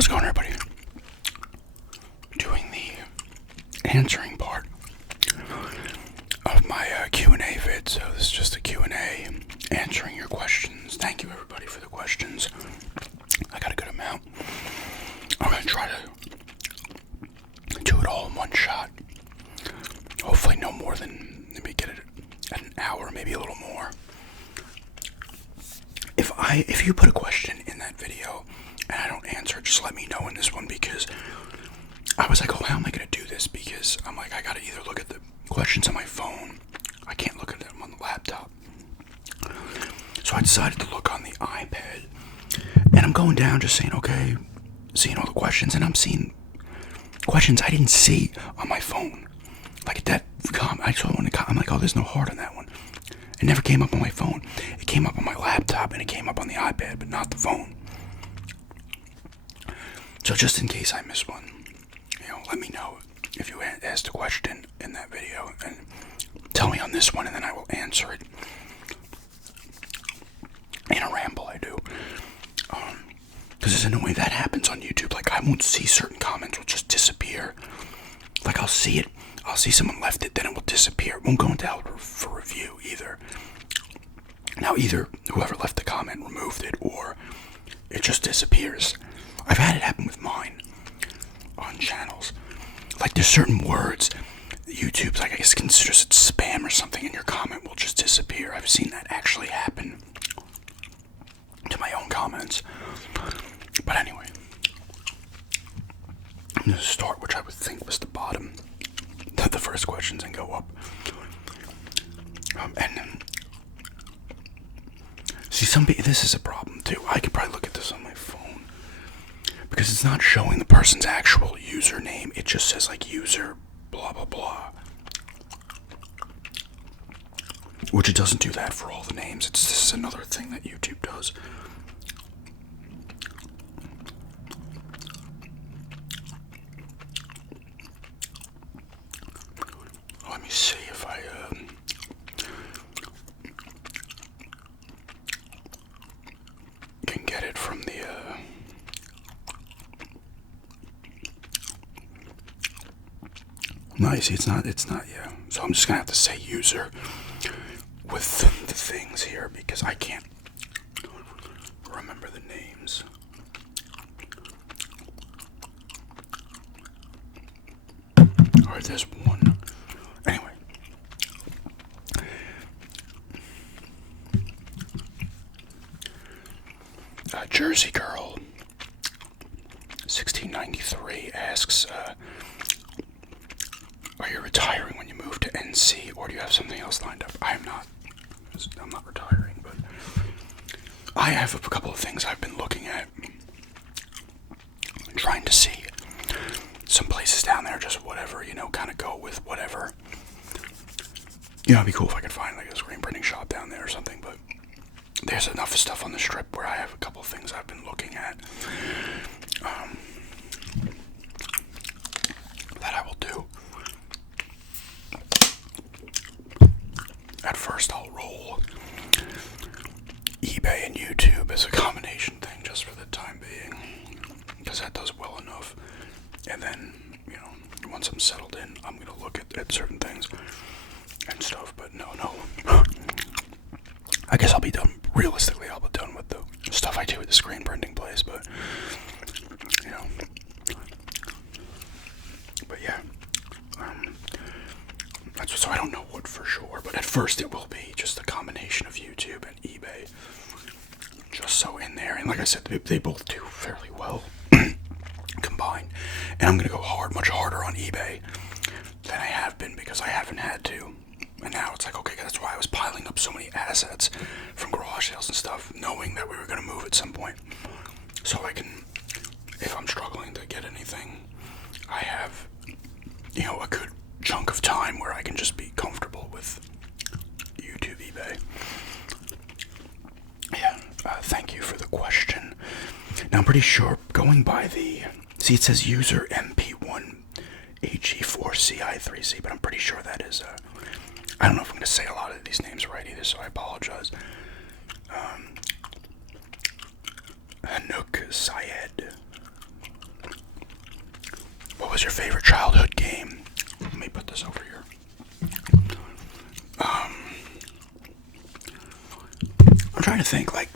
How's it going, everybody? Doing the answering part of my Q&A vid. So this is just a Q&A, answering your questions. Thank you, everybody, for the questions. I got a good amount. I'm going to try to do it all in one shot. Hopefully no more than, maybe get it at an hour, maybe a little more. If you put a question in that video and I don't answer it, just let me know in this one, because I was like, oh, how am I going to do this? Because I'm like, I got to either look at the questions on my phone. I can't look at them on the laptop. So I decided to look on the iPad. And I'm going down just saying, okay, seeing all the questions. And I'm seeing questions I didn't see on my phone. Like that I saw one, I'm like, oh, there's no heart on that one. It never came up on my phone. It came up on my laptop and it came up on the iPad, but not the phone. So just in case I miss one, let me know if you asked a question in that video and tell me on this one, and then I will answer it in a ramble I do. Because there's no way that happens on YouTube. Like, I won't see certain comments, will just disappear. Like, I'll see it. I'll see someone left it, then it will disappear. It won't go into out for review either. Now, either whoever left the comment removed it, or it just disappears. I've had it happen with mine on channels. Like, there's certain words YouTube's, like, I guess, considers it spam or something, and your comment will just disappear. I've seen that actually happen to my own comments. But anyway, I'm going to start, which I would think was the bottom, the first questions, and go up. And then, see, this is a problem too. I could probably look at this on my phone, because it's not showing the person's actual username. It just says, like, user blah blah blah, which it doesn't do that for all the names. This is another thing that YouTube does. Let me see if I can get it from the no, you see, it's not, yeah. So I'm just gonna have to say user with the things here, because I can't remember the names. Alright, there's one. Anyway. Jersey Girl 1693 asks, are you retiring when you move to NC, or do you have something else lined up? I'm not retiring, but I have a couple of things I've been looking at, trying to see some places down there, just whatever, kind of go with whatever. It'd be cool if I could find, like, a screen printing shop down there or something, but there's enough stuff on the Strip where I have a couple of things I've been looking at that I will do. At first, I'll roll eBay and YouTube as a combination thing, just for the time being, because that does well enough. And then, once I'm settled in, I'm going to look at certain things and stuff. But no. I guess I'll be done. Realistically, I'll be done with the stuff I do at the screen printing place. But, But yeah. So I don't know what for sure. But at first, it will be just a combination of YouTube and eBay. Just so in there. And like I said, they both do fairly well combined. And I'm going to go much harder on eBay than I have been, because I haven't had to. And now it's like, okay, that's why I was piling up so many assets from garage sales and stuff, knowing that we were going to move at some point. So I can, if I'm struggling to get anything, I have, a good chunk of time where I can just be comfortable with YouTube, eBay. Yeah, thank you for the question. Now, I'm pretty sure, going by see, it says user MP1AG4CI3C, but I'm pretty sure that is, I don't know if I'm going to say a lot of these names right either, so I apologize. Hanuk Syed. What was your favorite childhood game? Let me put this over here. I'm trying to think, like,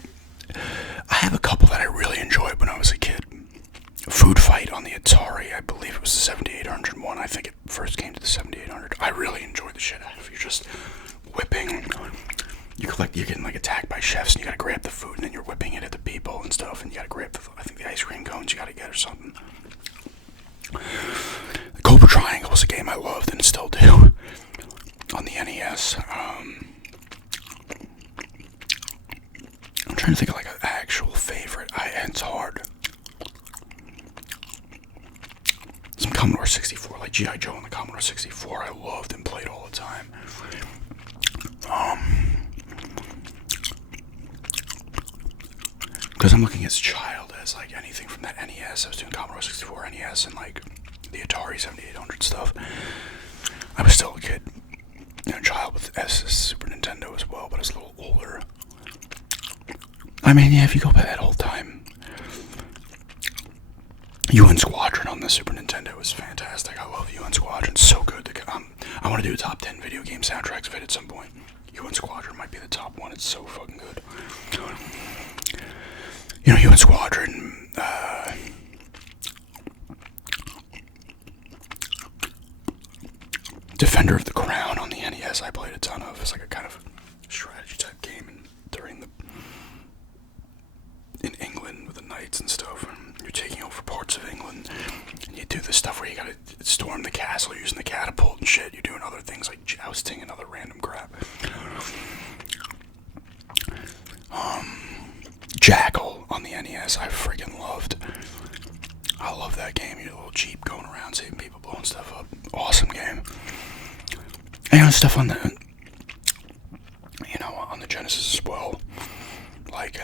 I have a couple that I really enjoyed when I was a kid. Food Fight on the Atari, I believe it was the 7800 one. I think it first came to the 7800. I really enjoyed the shit out of it. You're just whipping. You're getting like attacked by chefs, and you gotta grab the food, and then you're whipping it at the people and stuff, and you gotta grab I think the ice cream cones you gotta get or something. The Cobra Triangle was a game I loved and still do on the NES. I'm trying to think of like an actual favorite. It's hard. Some Commodore 64, like G.I. Joe on the Commodore 64, I loved and played all the time. Because I'm looking as a child as like anything from that NES. I was doing Commodore 64, NES, and like the Atari 7800 stuff. I was still a kid, a child with Super Nintendo as well, but I was a little older. I mean, yeah, if you go by that whole time, UN Squadron on the Super Nintendo was fantastic. I love UN Squadron, so good. I want to do a top 10 video game soundtracks vid at some point. UN Squadron might be the top one. It's so fucking good. You know, UN Squadron, Defender of the Crown on the NES I played a ton of. It's like a kind of strategy type game, and in England with the knights and stuff, and you're taking over parts of England, and you do this stuff where you gotta storm the castle using the catapult and shit. You're doing other things like jousting and other random crap. Jackal on the NES I freaking loved. I love that game. You're a little jeep going around saving people, blowing stuff up. Awesome game. And stuff on the Genesis as well, like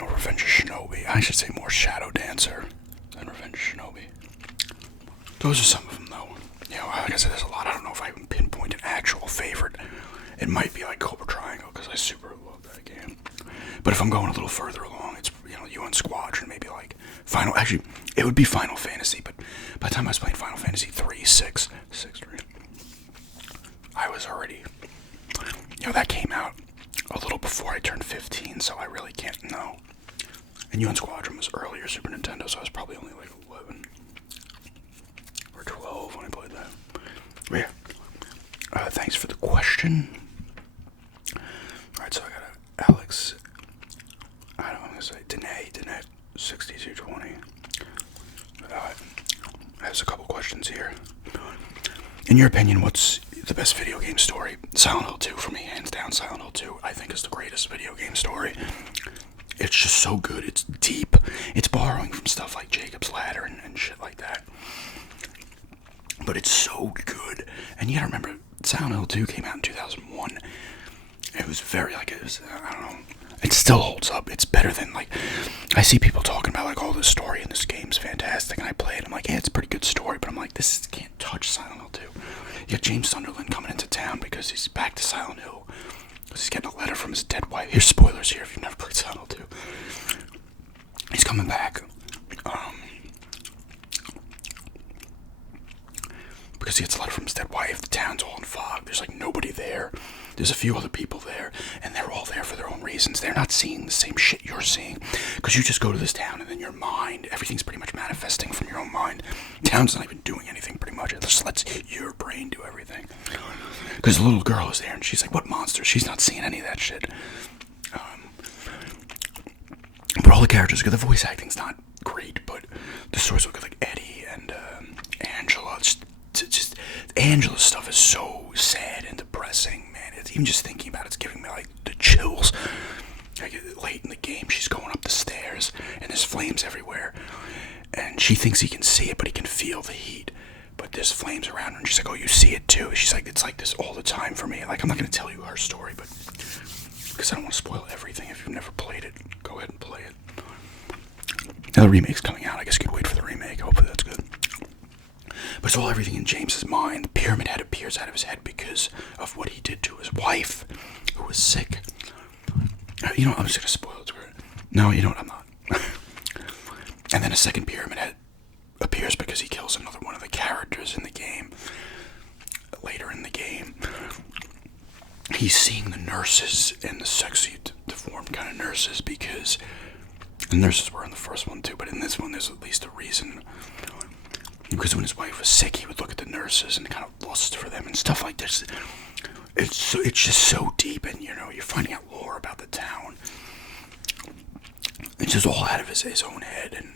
Revenge of Shinobi. I should say more Shadow Dancer than Revenge of Shinobi. Those are some of them, though. Like I said, there's a lot. I don't know if I can pinpoint an actual favorite. It might be like Cobra Triangle, because I super love that game. But if I'm going a little further along, it's UN Squadron, maybe like Actually, it would be Final Fantasy, but by the time I was playing Final Fantasy 3, 6, 3, I was already, that came out a little before I turned 15, so I really can't know. And UN Squadron was earlier Super Nintendo, so I was probably only like 11 or 12 when I played that. But yeah, thanks for the question. Alright, so I got Alex, I'm going to say Danae 6220. Has a couple questions here. In your opinion, what's the best video game story? Silent Hill 2 for me, hands down. Silent Hill 2 I think is the greatest video game story. It's just so good. It's deep. It's borrowing from stuff like Jacob's Ladder and shit like that. But it's so good. And you gotta remember, Silent Hill 2 came out in 2001. It was very, I don't know. It still holds up. It's better than, I see people talking about, oh, the story in this game's fantastic, and I play it. I'm like, yeah, it's a pretty good story, but I'm like, this can't touch Silent Hill 2. You got James Sunderland coming into town because he's back to Silent Hill, because he's getting a letter from his dead wife. Here's spoilers here if you've never played Silent Hill 2. He's coming back, because he gets a letter from his dead wife. The town's all in fog. There's, nobody there. There's a few other people there, and they're all there for their own reasons. They're not seeing the same shit you're seeing, because you just go to this town, and then your mind, everything's pretty much manifesting from your own mind. The town's not even doing anything, pretty much. It just lets your brain do everything. Because the little girl is there, and she's like, what monster? She's not seeing any of that shit. But all the characters are good. The voice acting's not great, but the stories look good, like Eddie and Angela. Just Angela's stuff is so sad and depressing, man. It's even just thinking about it's giving me the chills. Late in the game, she's going up the stairs and there's flames everywhere, and she thinks he can see it, but he can feel the heat. But there's flames around her, and she's like, "Oh, you see it too?" She's like, "It's like this all the time for me." I'm not gonna tell you her story, but because I don't want to spoil everything. If you've never played it, go ahead and play it. Now the remake's coming out. I guess you could wait for the remake. Hopefully that's good. But it's all everything in James's mind. The pyramid head appears out of his head because of what he did to his wife, who was sick. I'm just gonna spoil it to her. No, you know what? I'm not. And then a second Pyramid Head appears because he kills another one of the characters in the game. Later in the game, he's seeing the nurses and the sexy, deformed kind of nurses, because the nurses were in the first one too, but in this one there's at least a reason. Because when his wife was sick, he would look at the nurses and kind of lust for them and stuff like this. It's just so deep, and you're finding out lore about the town. It's just all out of his own head, and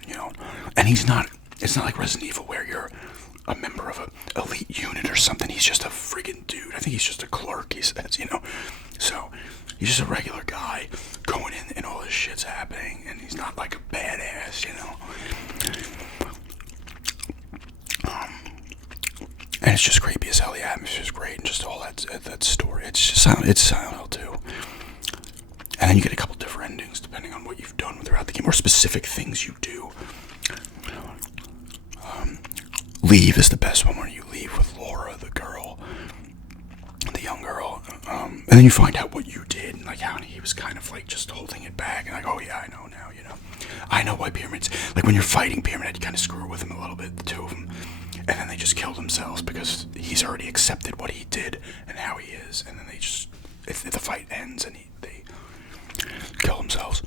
and he's not. It's not like Resident Evil where you're a member of a elite unit or something. He's just a friggin' dude. I think he's just a clerk, he says, So, he's just a regular guy going in and all this shit's happening, and he's not like a badass, And it's just creepy as hell. The atmosphere's great, and just all that story. It's Silent Hill 2. And then you get a couple different endings depending on what you've done throughout the game, or specific things you do. Leave is the best one, where you leave with Laura, the girl, the young girl, and then you find out what you did, and like how he was kind of like just holding it back, and like, oh yeah, I know now, I know why pyramids, like when you're fighting Pyramid Head, you kind of screw with him a little bit, the two of them, and then they just kill themselves because he's already accepted what he did and how he is, and then they just, if the fight ends and they kill themselves,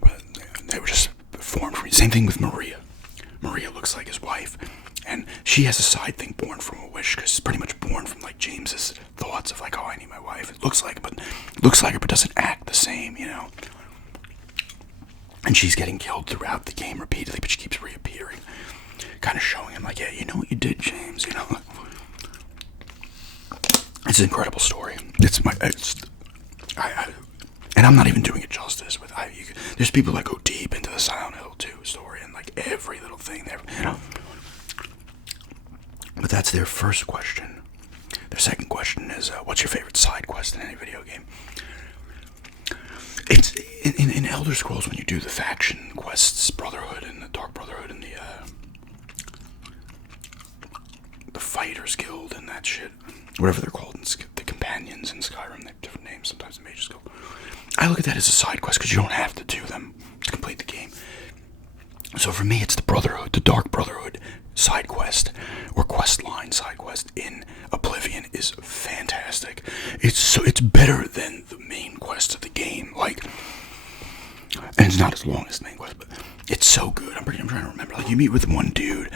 but they were just formed from, same thing with Maria. Maria looks like his wife, and she has a side thing born from a wish, because it's pretty much born from like James's thoughts of like, oh, I need my wife. It looks like her, but doesn't act the same, And she's getting killed throughout the game repeatedly, but she keeps reappearing, kind of showing him like, yeah, you know what you did, James, It's an incredible story. And I'm not even doing it justice. There's people that go deep into the Silent Hill 2 story and like every little thing there, But that's their first question. Their second question is, what's your favorite side quest in any video game? It's in Elder Scrolls, when you do the faction quests, Brotherhood and the Dark Brotherhood and the Fighters Guild and that shit, whatever they're called, the Companions in Skyrim, they have different names. Sometimes the Mages Guild. I look at that as a side quest because you don't have to do them to complete the game. So for me, it's the Brotherhood, the Dark Brotherhood side quest, or quest line side quest in Oblivion is fantastic. It's better than the main quest of the game, and it's not as long as the main quest, but it's so good. I'm trying to remember. Like, you meet with one dude,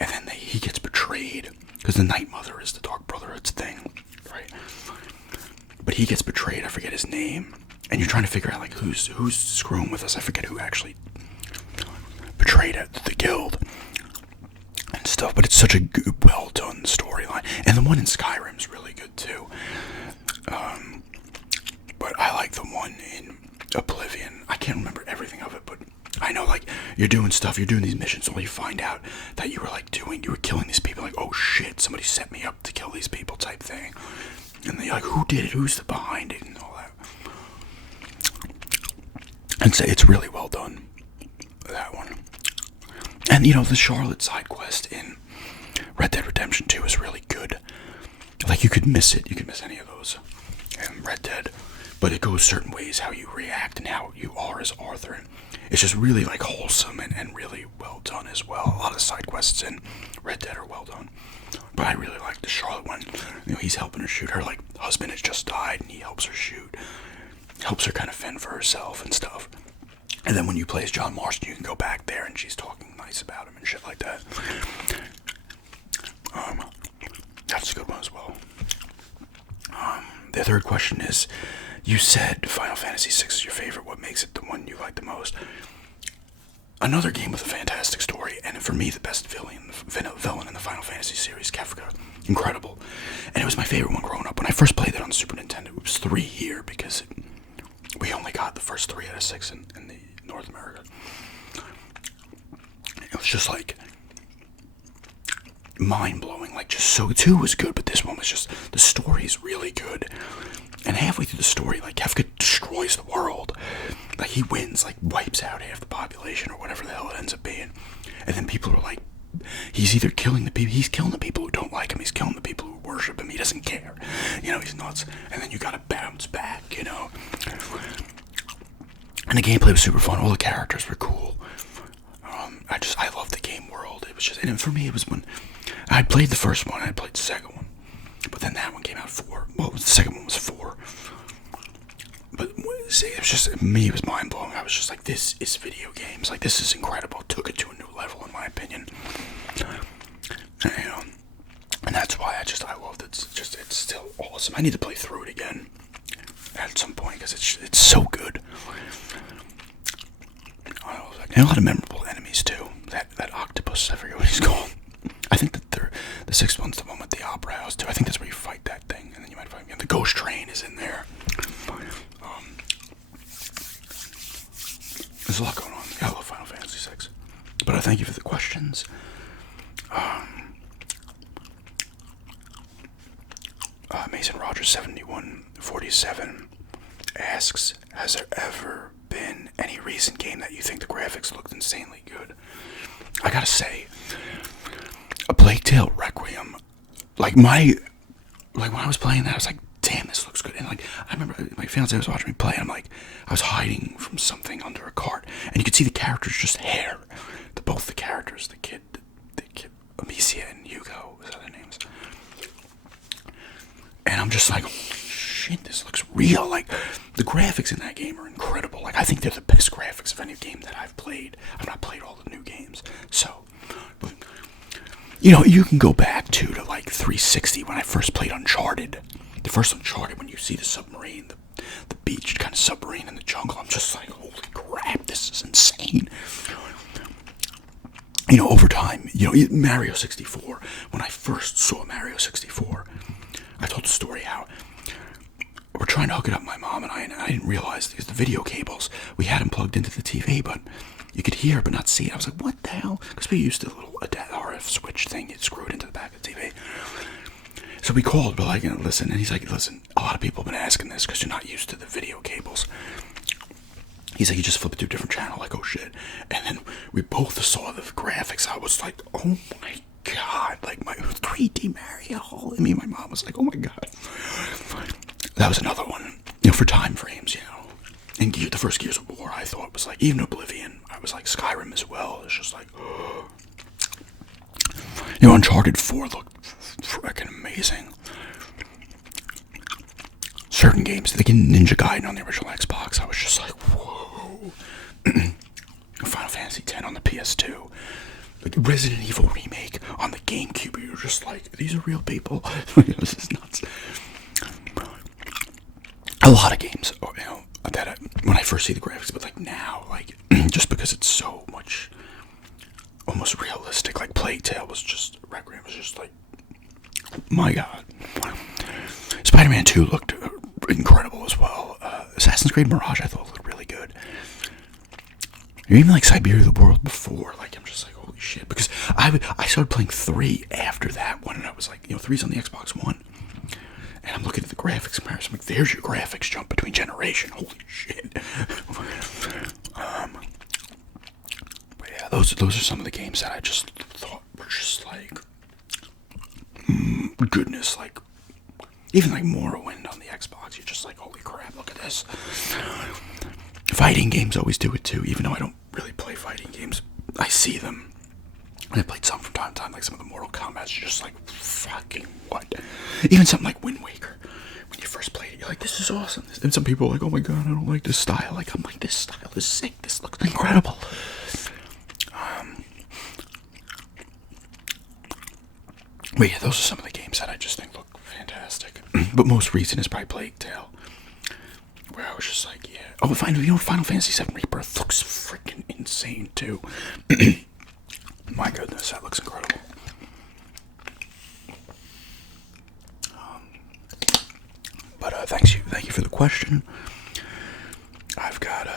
and then he gets betrayed because the Night Mother is the Dark Brotherhood's thing, right? But he gets betrayed. I forget his name, and you're trying to figure out like who's screwing with us. I forget who actually betrayed the guild and stuff, but it's such a good, well done storyline, and the one in Skyrim's really good too. But I like the one in Oblivion. I can't remember everything of it, but I know like you're doing these missions, only you find out that you were killing these people. Like, oh shit, somebody set me up to kill these people, type thing. And they're like, who did it? Who's behind it? And all that. And so it's really well done, that one. And the Charlotte side quest in Red Dead Redemption 2 is really good. Like, you could miss it. You could miss any of those in Red Dead. But it goes certain ways how you react and how you are as Arthur. And it's just really like wholesome and really well done as well. A lot of side quests in Red Dead are well done. But I really like the Charlotte one. He's helping her shoot. Her husband has just died, and he helps her shoot. Helps her kind of fend for herself and stuff. And then when you play as John Marston, you can go back there and she's talking nice about him and shit like that. That's a good one as well. The third question is, you said Final Fantasy VI is your favorite. What makes it the one you like the most? Another game with a fantastic story, and for me, the best villain in the Final Fantasy series, Kefka. Incredible. And it was my favorite one growing up. When I first played it on the Super Nintendo, it was 3 here, because we only got the first 3 out of 6 in the North America. It was just like mind-blowing, like just so. 2 was good, but this one was just, the story's really good. And halfway through the story, like, Kefka destroys the world. Like, he wins, like, wipes out half the population or whatever the hell it ends up being. And then people are like, he's either killing the people, he's killing the people who don't like him, he's killing the people who worship him, he doesn't care. He's nuts. And then you gotta bounce back, And the gameplay was super fun, all the characters were cool. I love the game world. It was just, and for me, it was when I played the first one, I played the second one, but then that one came out 4. Well, the second one was 4. But it was just, me, it was mind blowing. I was just like, this is video games. Like, this is incredible. It took it to a new level, in my opinion. And that's why I loved it. It's still awesome. I need to play through it again at some point because it's so good. And a lot of memorable enemies too. That octopus, I forget what he's called. I think that the 6th one's the one with the opera house too. I think that's where you fight that thing, and then you might fight again. The ghost train is in there. There's a lot going on. I love Final Fantasy VI. But I thank you for the questions. Mason Rogers 7147 asks, has there ever been any recent game that you think the graphics looked insanely good? I gotta say, A Plague Tale Requiem, when I was playing that, I was like, damn, this looks good. And I remember my fiance was watching me play, and I'm like, I was hiding from something under a cart, and you could see the characters just hair. Both the characters, the kid, Amicia and Hugo, was their names. And I'm just like, oh, shit, this looks real. The graphics in that game are incredible. I think they're the best graphics of any game that I've played. I've not played all the new games. So, but, you can go back to 360 when I first played Uncharted. The first Uncharted, when you see the submarine, the beach kind of submarine in the jungle, I'm just like, holy crap, this is insane. Over time, Mario 64, when I first saw Mario 64, I told the story how we're trying to hook it up, my mom and I didn't realize because the video cables, we had them plugged into the TV, but you could hear but not see it. I was like, what the hell? Because we used the little RF switch thing it screwed into the back of the TV. So we called, but listen, and he's like, listen, a lot of people have been asking this because you're not used to the video cables. He's like, you just flip it to a different channel, oh shit. And then we both saw the graphics. I was like, oh my god, my 3D Mario. And me and my mom was like, oh my god. That was another one, for time frames, And the first Gears of War, I thought was even Oblivion. I was like, Skyrim as well. It's just like, Uncharted 4 looked freaking amazing. Certain games, like Ninja Gaiden on the original Xbox, I was just like, whoa. Final Fantasy X on the PS2. Resident Evil Remake on the GameCube, you're just like, these are real people. This is nuts. A lot of games, that when I first see the graphics, but now, just because it's so much almost realistic, Plague Tale was just, Requiem was just my god. Spider-Man 2 looked incredible as well. Assassin's Creed Mirage, I thought looked really good. Even Siberia the World before, I'm just like, holy shit. Because I started playing 3 after that one, and I was like, 3's on the Xbox One. And I'm looking at the graphics comparison. I'm like, there's your graphics jump between generation. Holy shit. But yeah, those are some of the games that I just thought were just goodness, even Morrowind on the Xbox. You're just like, holy crap, look at this. Fighting games always do it too, even though I don't really play fighting games. I see them. And I played some from time to time, some of the Mortal Kombat's just fucking what? Even something like Wind Waker. When you first played it, you're like, this is awesome. And some people are like, oh my god, I don't like this style. I'm like, this style is sick. This looks incredible. But yeah, those are some of the games that I just think look fantastic. But most recent is probably Plague Tale, where I was just like, yeah. Oh, Final Fantasy VII Rebirth looks freaking insane too. My goodness, that looks incredible. But thank you for the question. I've got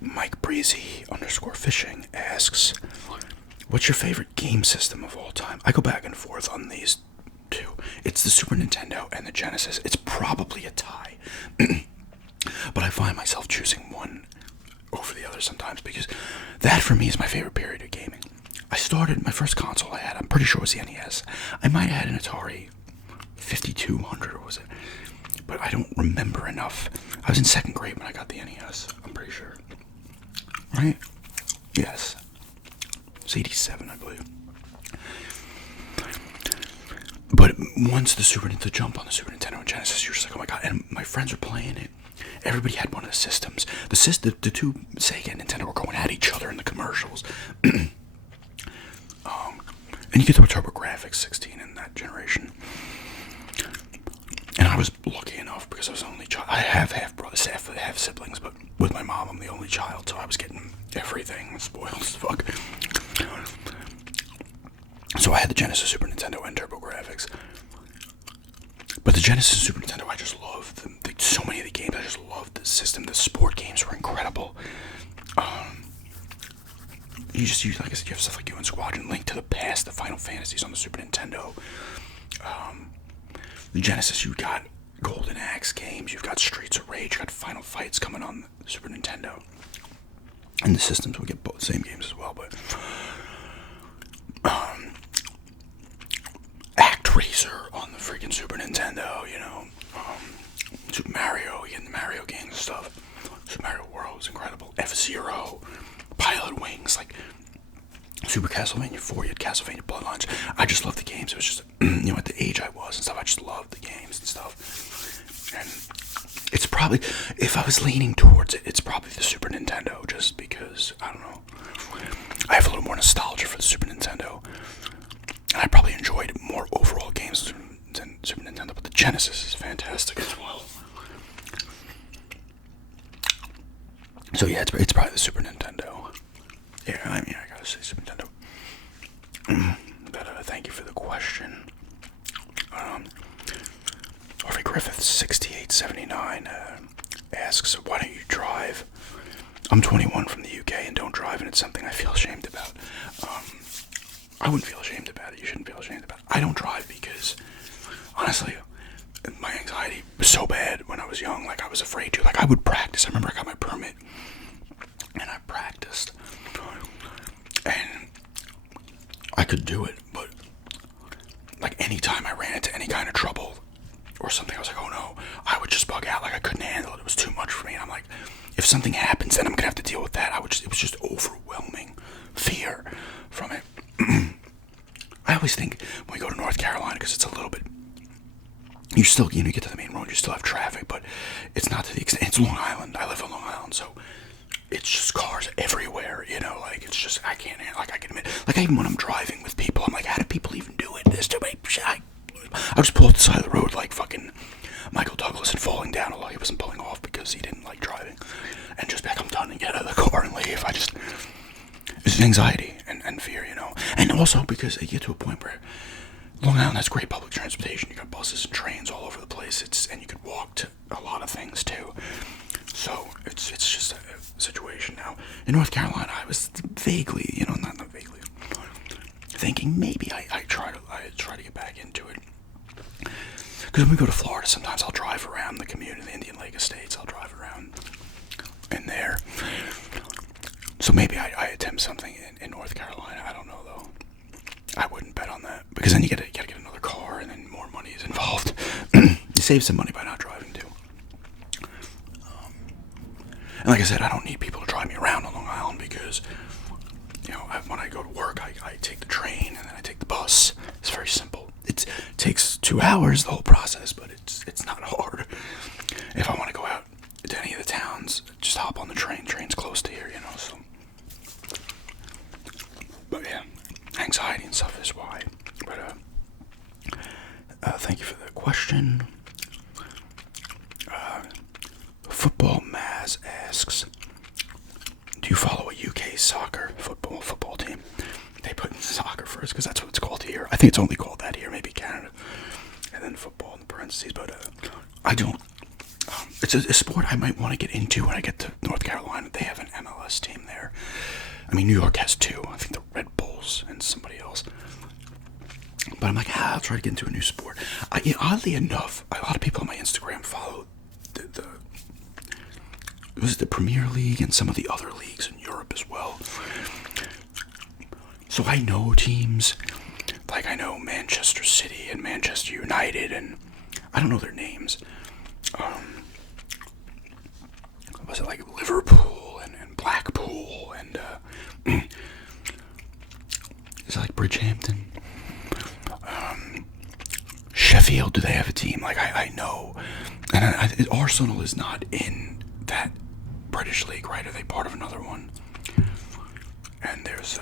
Mike Breezy _fishing asks, what's your favorite game system of all time? I go back and forth on these two. It's the Super Nintendo and the Genesis. It's probably a tie. But I find myself choosing one over the other sometimes because that for me is my favorite period of gaming. I started, my first console I had, I'm pretty sure it was the NES. I might have had an Atari 5200, or was it? But I don't remember enough. I was in 2nd grade when I got the NES, I'm pretty sure. Right? Yes. was 87, I believe. But once the jump on the Super Nintendo and Genesis, you're just like, oh my god. And my friends were playing it. Everybody had one of the systems. The two Sega and Nintendo were going at each other in the commercials. And you get to a TurboGrafx 16 in that generation. And I was lucky enough because I was the only child. I have half brothers, half siblings, but with my mom, I'm the only child, so I was getting everything, spoiled as fuck. So I had the Genesis, Super Nintendo, and TurboGrafx. But the Genesis and Super Nintendo, I just loved them. So many of the games, I just loved the system. The sport games were incredible. You just use, like I said, you have stuff like UN Squadron, Link to the Past, the Final Fantasies on the Super Nintendo. The Genesis, you got Golden Axe games, you've got Streets of Rage, you got Final Fights coming on the Super Nintendo. And the systems will get both the same games as well, but Act Racer on the freaking Super Nintendo, you know. Super Mario, you get the Mario games and stuff. Super Mario World was incredible. F-Zero, Pilot Wings, like Super Castlevania 4, you had Castlevania Bloodlines. I just loved the games. It was just, you know, at the age I was and stuff, I just loved the games and stuff. And it's probably, if I was leaning towards it, it's probably the Super Nintendo, just because, I don't know, I have a little more nostalgia for the Super Nintendo. And I probably enjoyed more overall games than Super Nintendo, but the Genesis is fantastic as well. So yeah, it's probably the Super Nintendo. Yeah, I mean, I gotta say Super Nintendo. But thank you for the question. Harvey Griffith 6879 asks, why don't you drive? I'm 21 from the UK and don't drive, and it's something I feel ashamed about. I wouldn't feel ashamed about it. You shouldn't feel ashamed about it. I don't drive because, honestly, my anxiety was so bad when I was young. Like, I was afraid to. Like, I would practice. I remember I got my permit, and I practiced. And I could do it, but, like, anytime I ran into any kind of trouble or something, I was like, oh no, I would just bug out. Like, I couldn't handle it. It was too much for me. And I'm like, if something happens, then I'm going to have to deal with that. It was just overwhelming fear from it. I always think when we go to North Carolina, because it's a little bit, you still, you know, you get to the main road, you still have traffic, but it's not to the extent, it's Long Island. I live on Long Island, so it's just cars everywhere, you know, like, it's just, I can't, like, I can admit, like, even when I'm driving with people, I'm like, how do people even do it? There's too many, I just pull off the side of the road like fucking Michael Douglas and falling down, although he wasn't pulling off because he didn't like driving, and just be like, I'm done, and get out of the car and leave. It's anxiety and fear, you know, and also because you get to a point where Long Island has great public transportation. You got buses and trains all over the place. And you could walk to a lot of things too. So it's just a situation now. In North Carolina, I was vaguely, you know, not vaguely, thinking maybe I try to get back into it. Because when we go to Florida, sometimes I'll drive around the community, the Indian Lake Estates. I'll drive around in there. So maybe I attempt something in North Carolina. I don't know though. I wouldn't bet on that, because then you gotta get another car, and then more money is involved. You save some money by not driving too. And like I said, I don't need people to drive me around on Long Island because, you know, when I go to work, I take the train and then I take the bus. It's very simple. It takes 2 hours, the whole process, but it's not hard. If I want to go out to any of the towns, just hop on the train. Train's close to here, you know. So, but yeah, anxiety and stuff is why. But thank you for the question. Football Maz asks, do you follow a UK soccer football team? They put in soccer first because that's what it's called here. I think it's only called that here, maybe Canada, and then football in the parentheses. But I don't. It's a sport I might want to get into when I get to North Carolina. They have an MLS team there. I mean, New York has two. I think the Red Bulls and somebody else. But I'm like, I'll try to get into a new sport. Oddly enough, a lot of people on my Instagram follow the Premier League and some of the other leagues in Europe as well. So I know teams, like I know Manchester City and Manchester United, and I don't know their names. Was it like Liverpool and Blackpool and Bridgehampton. Sheffield, do they have a team? Like, I know. And Arsenal is not in that British league, right? Are they part of another one? And there's,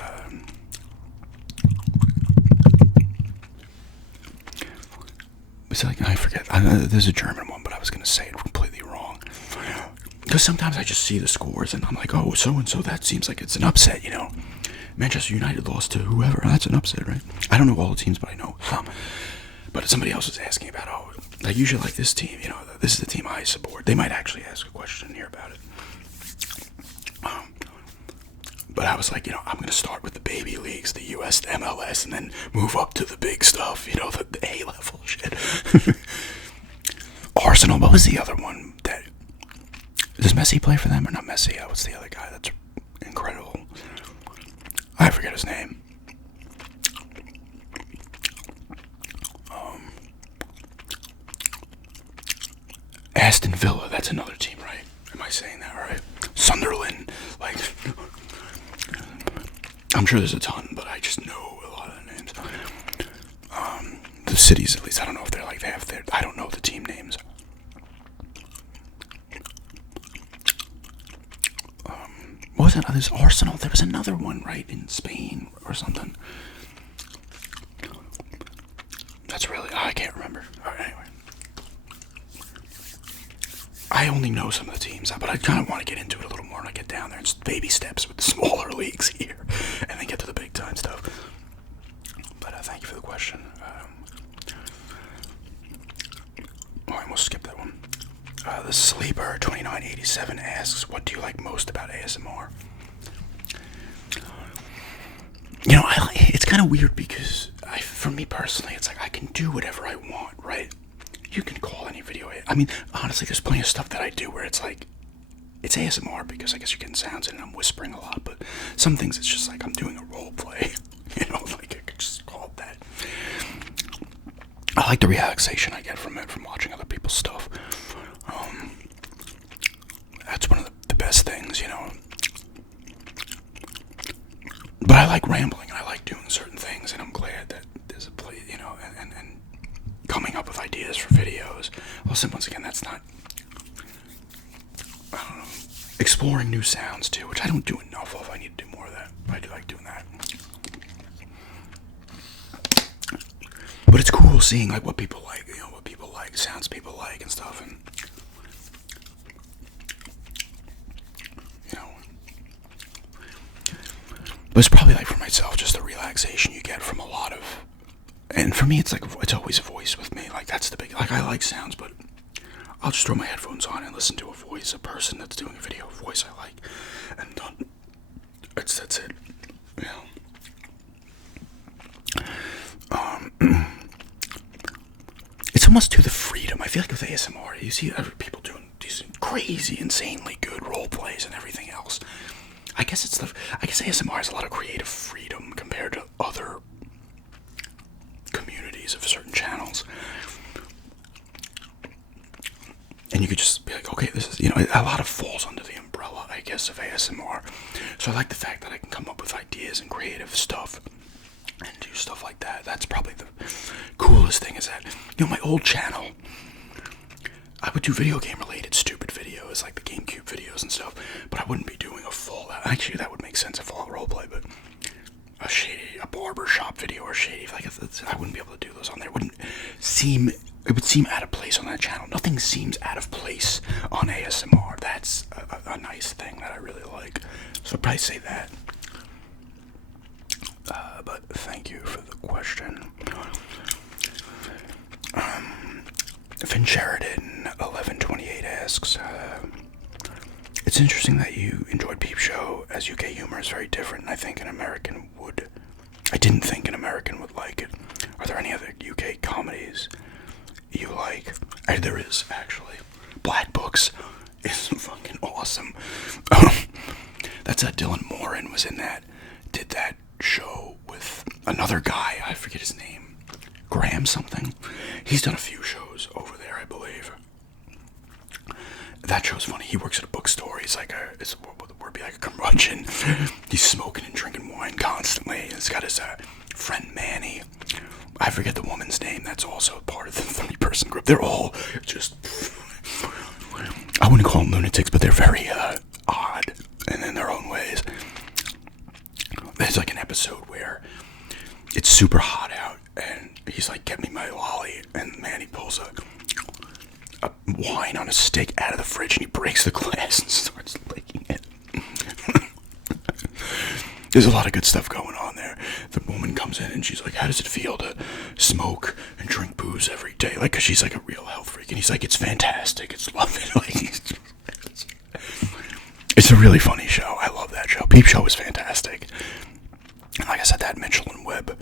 it's like, I forget. There's a German one, but I was going to say it completely wrong. Because sometimes I just see the scores and I'm like, oh, so-and-so, that seems like it's an upset, you know. Manchester United lost to whoever. That's an upset, right? I don't know all the teams, but I know some. But somebody else was asking about, oh, like, you should like this team, you know, this is the team I support. They might actually ask a question here about it. But I was like, you know, I'm going to start with the baby leagues, the US, the MLS, and then move up to the big stuff, you know, the A-level shit. Arsenal, what was the other one? Does Messi play for them or not Messi? What's the other guy that's incredible? I forget his name. Aston Villa, that's another team, right? Am I saying that right? Sunderland, like, I'm sure there's a ton, but I just know a lot of the names. The cities, at least, I don't know if they're like, I don't know the team names. What was that? There's Arsenal, there was another one, right, in Spain or something. That's really, I can't remember. All right, anyway. I only know some of the teams, but I kind of want to get into it a little more when I get down there. It's baby steps with the smaller leagues here, and then get to the big time stuff. But thank you for the question. I almost skipped that one. The Sleeper 2987 asks, what do you like most about ASMR? You know, it's kind of weird because for me personally, it's like I can do whatever I want, right? You can call any video. I mean, honestly, there's plenty of stuff that I do where it's like, it's ASMR because I guess you're getting sounds in and I'm whispering a lot, but some things it's just like I'm doing a role play, you know, like I could just call it that. I like the relaxation I get from it, from watching other people's stuff. That's one of the best things, you know. But I like rambling, I like doing certain things, and I'm glad that there's a place, you know, and coming up with ideas for videos. Well, once again, that's not, I don't know, exploring new sounds too, which I don't do enough of. I need to do more of that. I do like doing that. But it's cool seeing like what people like, you know, what people like, sounds people like and stuff, and you know. But it's probably like for myself, just the relaxation you get from a lot of. And for me, it's like, it's always a voice with me. Like, that's the big, like, I like sounds, but I'll just throw my headphones on and listen to a voice, a person that's doing a video, a voice I like, and done. That's it, you know. It's almost to the freedom. I feel like with ASMR, you see other people doing these crazy, insanely good role plays and everything else. I guess ASMR has a lot of creative freedom compared to other communities of certain channels, and you could just be like, okay, this is, you know, a lot of falls under the umbrella, I guess, of ASMR. So I like the fact that I can come up with ideas and creative stuff and do stuff like that. That's probably the coolest thing, is that, you know, my old channel, I would do video game related stupid videos like the GameCube videos and stuff, but I wouldn't be doing a full, actually that would make sense, a full roleplay, but a barber shop video or shady, like, I wouldn't be able to do those on there. It would seem out of place on that channel. Nothing seems out of place on ASMR. That's a nice thing that I really like. So I'd probably say that. But thank you for the question. Finn Sheridan 1128 asks, it's interesting that you enjoyed Peep Show, as UK humor is very different, and I didn't think an American would like it. Are there any other UK comedies you like? There is, actually. Black Books is fucking awesome. That's Dylan Moran was in that, did that show with another guy, I forget his name, Graham something. He's done a few shows over there, I believe. That show's funny. He works at a bookstore. He's like would be like a curmudgeon. He's smoking and drinking wine constantly. He's got his friend Manny. I forget the woman's name. That's also part of the 3-person group. They're all just, I wouldn't call them lunatics, but they're very odd and in their own ways. There's like an episode where it's super hot out, and he's like, "Get me my lolly," and Manny pulls a wine on a stick out of the fridge, and he breaks the glass and starts licking it. There's a lot of good stuff going on there. The woman comes in and she's like, "How does it feel to smoke and drink booze every day?" Like, cause she's like a real health freak, and he's like, "It's fantastic. It's lovely." Like, it's a really funny show. I love that show. Peep Show is fantastic. And like I said, that Mitchell and Webb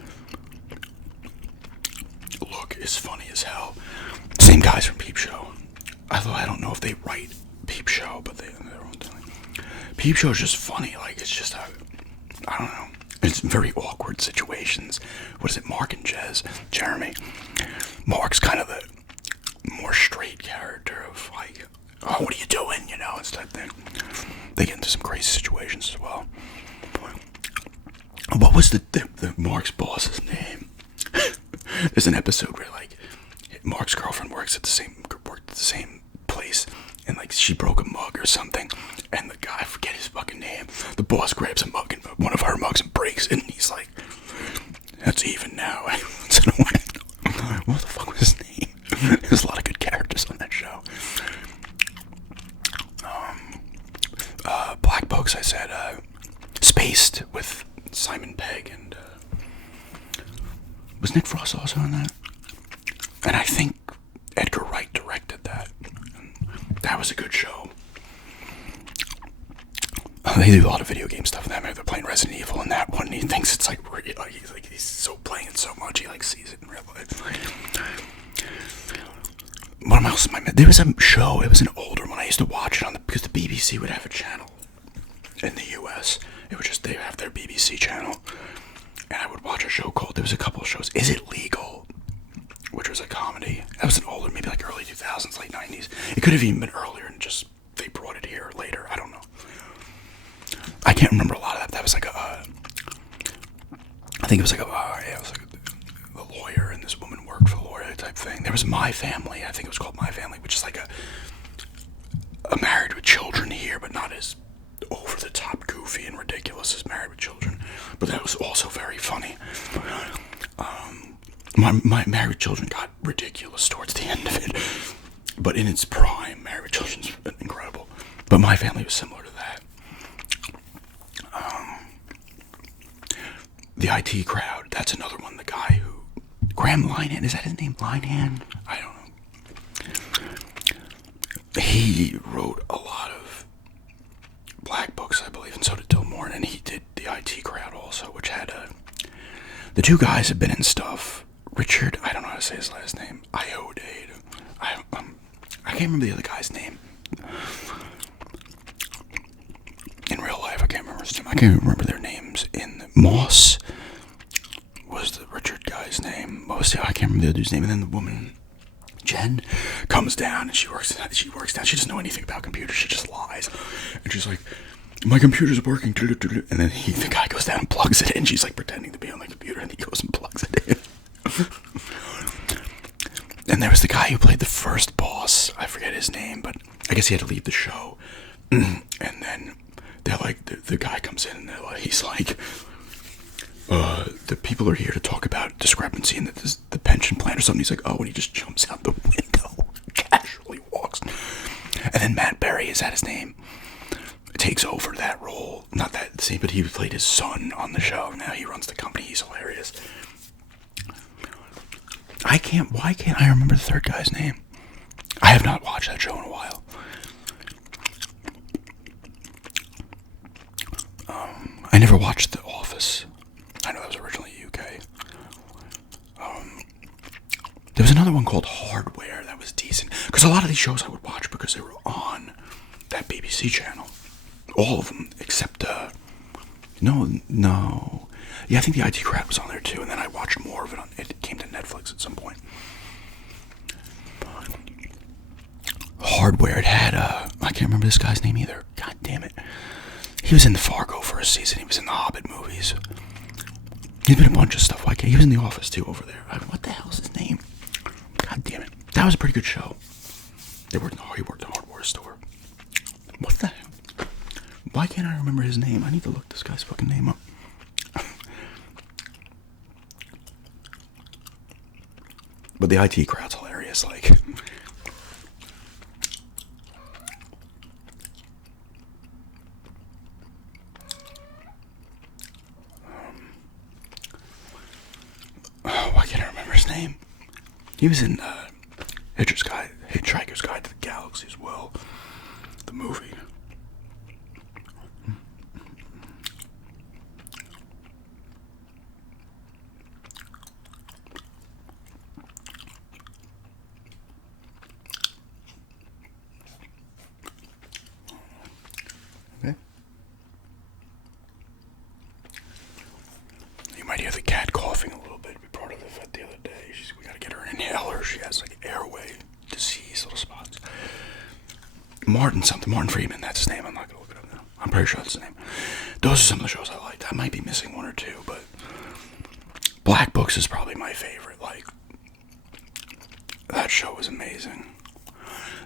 look is funny as hell. Same guys from Peep Show. Although I don't know if they write Peep Show, but they have their own thing. Peep Show is just funny. Like, it's just I don't know. It's very awkward situations. What is it? Mark and Jeremy. Mark's kind of the more straight character of like, "Oh, what are you doing?" You know, it's that thing. They get into some crazy situations as well. What was the Mark's boss's name? There's an episode where like Mark's girlfriend worked at the same place, and like she broke a mug or something, and the guy, I forget his fucking name, the boss grabs a mug, and one of her mugs, and breaks it, and he's like, "That's even now." What the fuck was his name? There's a lot of good characters on that show. Black Books, I said, Spaced with Simon Pegg, and was Nick Frost also on that? And I think Edgar Wright directed that. That was a good show. They do a lot of video game stuff in that. They're playing Resident Evil in that one, and he thinks it's like he's so playing it so much he like sees it in real life. What else am I? There was a show. It was an older one. I used to watch it because the BBC would have a channel in the U.S. It would just, they have their BBC channel, and I would watch a show called, there was a couple of shows, Is It Legal? Which was a comedy. That was an older, maybe like early 2000s, late 90s. It could have even been earlier, and just they brought it here later. I don't know. I can't remember a lot of that. That was like I think it was like the lawyer, and this woman worked for the lawyer type thing. There was My Family. I think it was called My Family, which is like a Married with Children here, but not as over the top, goofy, and ridiculous as Married with Children. But that was also very funny. My Married with Children got ridiculous towards the end of it, but in its prime, Married with Children's incredible. But My Family was similar to that. The IT Crowd, that's another one. The guy who, Graham Linehan, is that his name? Linehan? I don't know. He wrote a lot of Black Books, I believe, and so did Dill Moore, and he did the IT Crowd also, which had the two guys have been in stuff. Richard, I don't know how to say his last name. Iodade. I can't remember the other guy's name. In real life, I can't remember his name. I can't remember their names. Moss was the Richard guy's name. I can't remember the other dude's name. And then the woman, Jen, comes down and she works down. She doesn't know anything about computers. She just lies. And she's like, "My computer's working." And then the guy goes down and plugs it in. She's like pretending to be on the computer, and he goes and plugs it in. And there was the guy who played the first boss. I forget his name, but I guess he had to leave the show. And then they're like, the guy comes in, and he's like, "The people are here to talk about discrepancy in the pension plan or something." He's like, "Oh," and he just jumps out the window, casually walks. And then Matt Berry, is that his name? Takes over that role. Not that same, but he played his son on the show. Now he runs the company. He's hilarious. Why can't I remember the third guy's name? I have not watched that show in a while. I never watched The Office. I know that was originally UK. There was another one called Hardware that was decent. Because a lot of these shows I would watch because they were on that BBC channel. All of them, except, no. Yeah, I think the IT Crowd was on there too, and then I watched more of it. It came to Netflix at some point. Hardware, it had, I can't remember this guy's name either. God damn it. He was in the Fargo for a season. He was in the Hobbit movies. He's been a bunch of stuff. Why can't he was in The Office too over there? What the hell's his name? God damn it. That was a pretty good show. He worked in a hardware store. What the hell? Why can't I remember his name? I need to look this guy's fucking name up. But the IT crowd's hilarious, like. Why can't I remember his name? He was in Hitchhiker's Guide to the Galaxy as well. The movie. Okay. You might hear the cat coughing a little bit. We brought her to the vet the other day. We gotta get her an inhaler. She has like airway disease, little spots. Martin Freeman, that's his name. I'm not gonna look it up now. I'm pretty sure that's his name. Those are some of the shows I liked. I might be missing one or two, but Black Books is probably my favorite. Like, that show was amazing.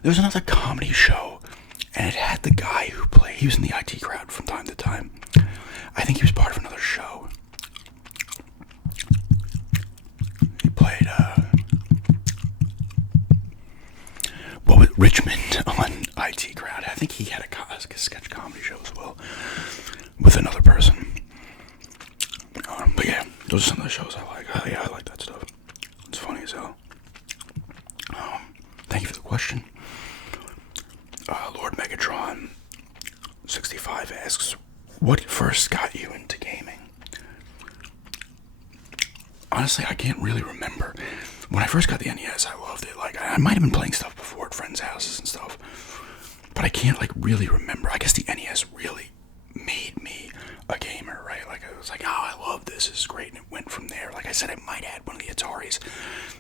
There was another comedy show, and it had the guy he was in the IT crowd from time to time. I think he was part of another show. He played, Richmond on IT crowd. I think he had a sketch comedy show as well with another person. But yeah, those are some of the shows I like. Yeah, I like that stuff. It's funny as hell. Thank you for the question. Lord Megatron 65 asks, what first got you into gaming? Honestly, I can't really remember. When I first got the NES, I loved it. Like, I might have been playing stuff before at friends' houses and stuff, but I can't, like, really remember. I guess the NES really made me a gamer, right? Like, I was like, oh, I love this. This is great. And it went from there. Like I said, I might have had one of the Ataris,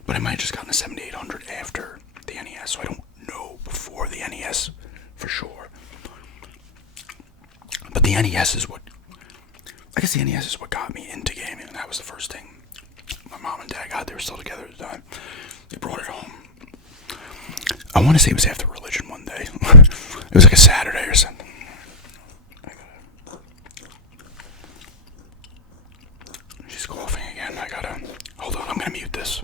but I might have just gotten a 7800 after the NES, so I don't know before the NES for sure. But the NES is what, I guess the NES is what got me into gaming, and that was the first thing my mom and dad got. They were still together at the time. They brought it home. I want to say it was after religion one day. It was like a Saturday or something. She's coughing again. Hold on, I'm gonna mute this.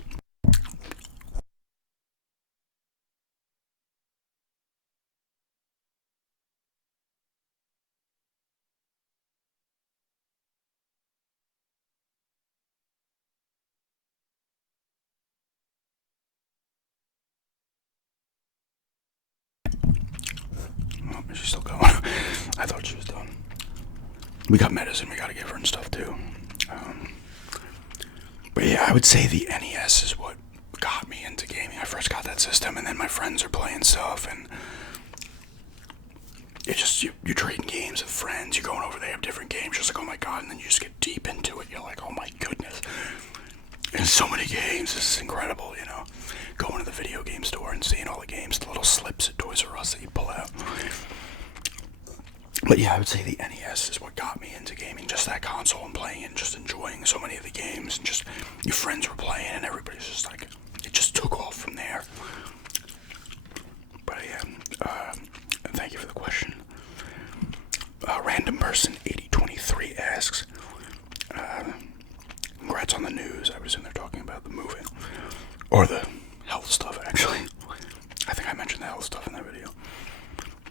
Oh, she's still going. I thought she was done. We got medicine we gotta give her and stuff too. But yeah, I would say the NES is what got me into gaming. I first got that system, and then my friends are playing stuff, and it's just you're trading games with friends. You're going over, they have different games. Just like, oh my god, and then you just get deep into it. You're like, oh my goodness, there's so many games. This is incredible, you know. Going to the video game store and seeing all the games, the little slips at Toys R Us that you pull out. But yeah, I would say the NES is what got me into gaming. Just that console and playing it and just enjoying so many of the games. And just your friends were playing and everybody's just like, it just took off from there. But yeah, thank you for the question. Random person 8023 asks, congrats on the news. I would assume they're talking about the movie. Or the health stuff, actually. I think I mentioned the health stuff in that video.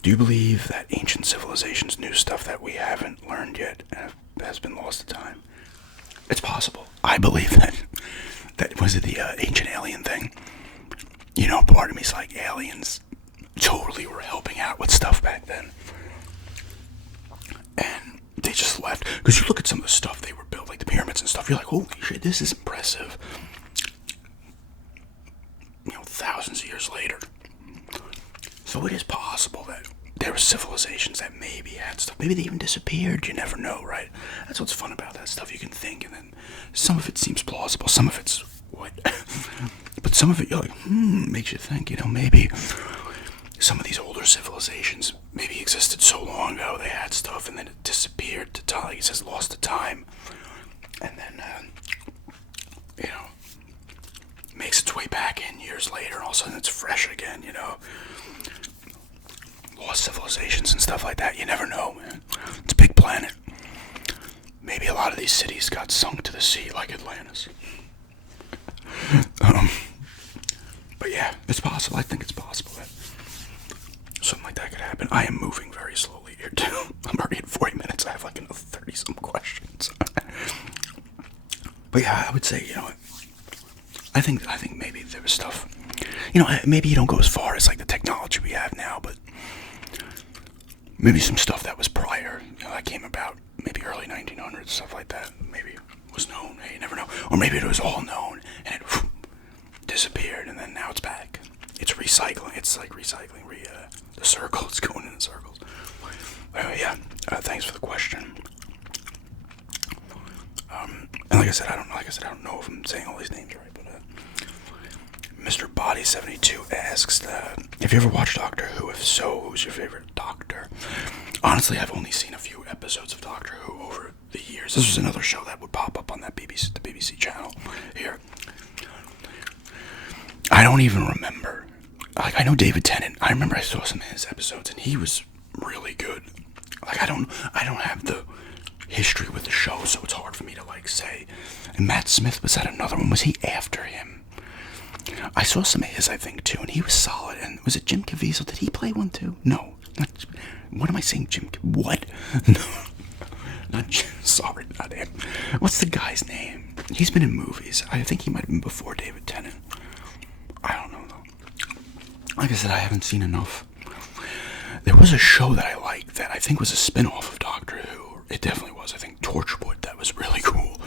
Do you believe that ancient civilizations knew stuff that we haven't learned yet and has been lost to time? It's possible. I believe that was it the ancient alien thing? You know, part of me's like, aliens totally were helping out with stuff back then. And they just left. Because you look at some of the stuff they were built, like the pyramids and stuff, you're like, holy shit, this is impressive. You know, thousands of years later. So it is possible that there were civilizations that maybe had stuff. Maybe they even disappeared. You never know, right? That's what's fun about that stuff. You can think, and then some of it seems plausible. Some of it's what? But some of it, you're like, makes you think, you know, maybe some of these older civilizations maybe existed so long ago, they had stuff, and then it disappeared to time. Like it says, lost to time. and then you know, makes its way back in years later, and all of a sudden it's fresh again. You know, lost civilizations and stuff like that. You never know, man. It's a big planet. Maybe a lot of these cities got sunk to the sea like Atlantis. But yeah, it's possible. I think it's possible that something like that could happen. I am moving very slowly here too. I'm already at 40 minutes. I have like another 30-some questions. But yeah, I would say, I think maybe there was stuff. Maybe you don't go as far as like the technology we have now, but maybe some stuff that was prior, that came about maybe early 1900s, stuff like that. Maybe was known. Hey, you never know. Or maybe it was all known and it disappeared, and then now it's back. It's recycling. It's like recycling. The circle. It's going in circles. Yeah. Thanks for the question. And like I said, I don't know if I'm saying all these names right, but Mr. Body 72 asks, "Have you ever watched Doctor Who? If so, who's your favorite Doctor?" Honestly, I've only seen a few episodes of Doctor Who over the years. This was another show that would pop up on the BBC channel here. I don't even remember. Like, I know David Tennant. I remember I saw some of his episodes, and he was really good. Like, I don't have the history with the show, so it's hard for me to like say. And Matt Smith, was that another one? Was he after him? I saw some of his, I think, too, and he was solid. And was it Jim Caviezel? Did he play one too? No. What am I saying, Jim? What? No. Not Jim. Sorry, not him. What's the guy's name? He's been in movies. I think he might have been before David Tennant. I don't know, though. Like I said, I haven't seen enough. There was a show that I liked that I think was a spin-off of Doctor Who. It definitely was. I think Torchwood. That was really cool.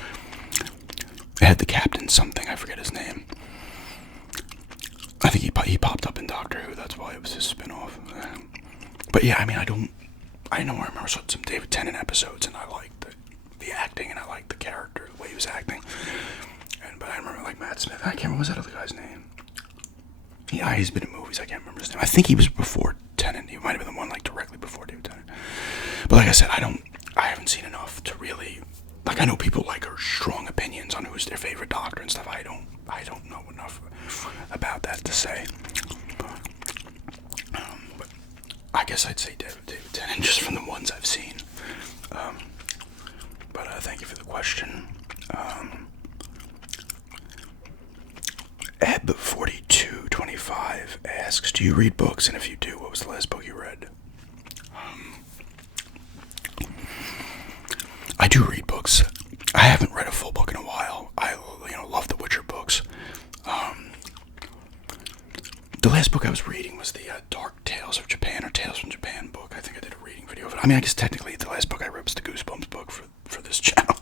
It had the captain something. I forget his name. I think he popped up in Doctor Who. That's why it was his spin-off. But yeah, I mean, I remember some David Tennant episodes, and I liked the acting, and I liked the character, the way he was acting. But I remember like Matt Smith. I can't remember, was that other guy's name? Yeah, he's been in movies. I can't remember his name. I think he was before Tennant. He might have been the one like directly before David Tennant. But like I said, I haven't seen enough to really, like, I know people like are strong opinions on who's their favorite Doctor and stuff. I don't know enough about that to say. But I guess I'd say David Tennant just from the ones I've seen. But thank you for the question. Eb4225 asks, "Do you read books? And if you do, what was the last book you read?" I do read books. I haven't read a full book in a while. I love the Witcher books. The last book I was reading was the Dark Tales of Japan, or Tales from Japan book. I think I did a reading video of it. I mean, I guess technically the last book I read was the Goosebumps book for this channel.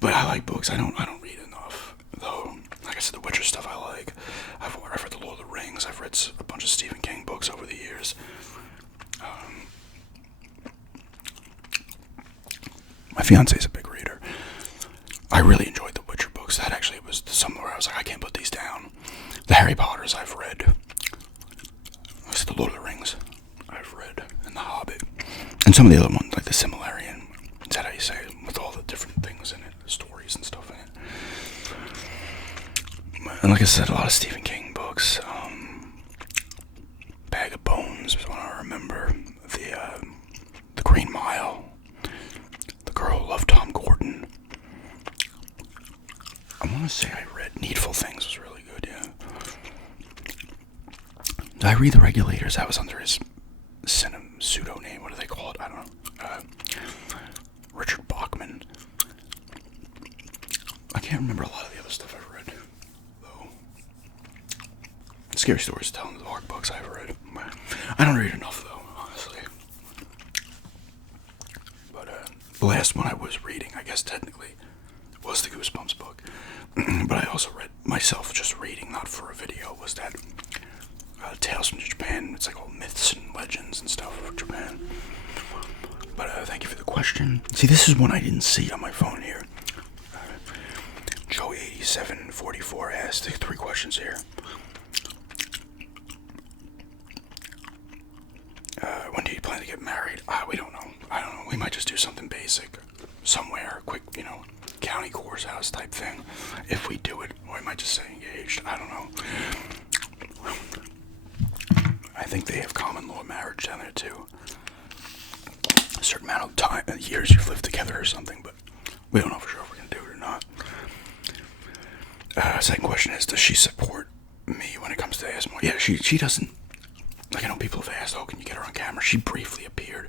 But I like books. I don't read enough, though. Like I said, the Witcher stuff I like. I've read the Lord of the Rings. I've read a bunch of Stephen King books over the years. My fiance's a big reader. I really enjoyed the Witcher books. That actually was somewhere I was like, I can't put these down. The Harry Potters I've read. The Lord of the Rings I've read. And The Hobbit. And some of the other ones, like the Silmarillion. Is that how you say it? With all the different things in it. Stories and stuff in it. And like I said, a lot of Stephen King books. Bag of Bones is one I remember. The Green Mile. The Girl Who Loved Tom Gordon. I want to say I read Needful Things. Was really good, yeah. Did I read The Regulators? That was under his pseudo name. What do they call it? I don't know. Richard Bachman. I can't remember a lot of the other stuff I've read, though. Scary Stories to Tell in the Dark books I've read. I don't read enough, though, honestly. But the last one I was reading, I guess technically, was the Goosebumps book. But I also read myself just reading, not for a video, was that Tales from Japan. It's like all myths and legends and stuff from Japan. But thank you for the question. See, this is one I didn't see on my phone here. Joe8744 asked 3 questions here. When do you plan to get married? We don't know. I don't know. We might just do something basic. somewhere, quick, county courthouse type thing. If we do it, or I might just say engaged. I don't know. I think they have common law marriage down there too. A certain amount of time, years you've lived together or something, but we don't know for sure if we're gonna do it or not. Second question is, does she support me when it comes to ASMR? Yeah, she doesn't. Like, I know people have asked, oh, can you get her on camera? She briefly appeared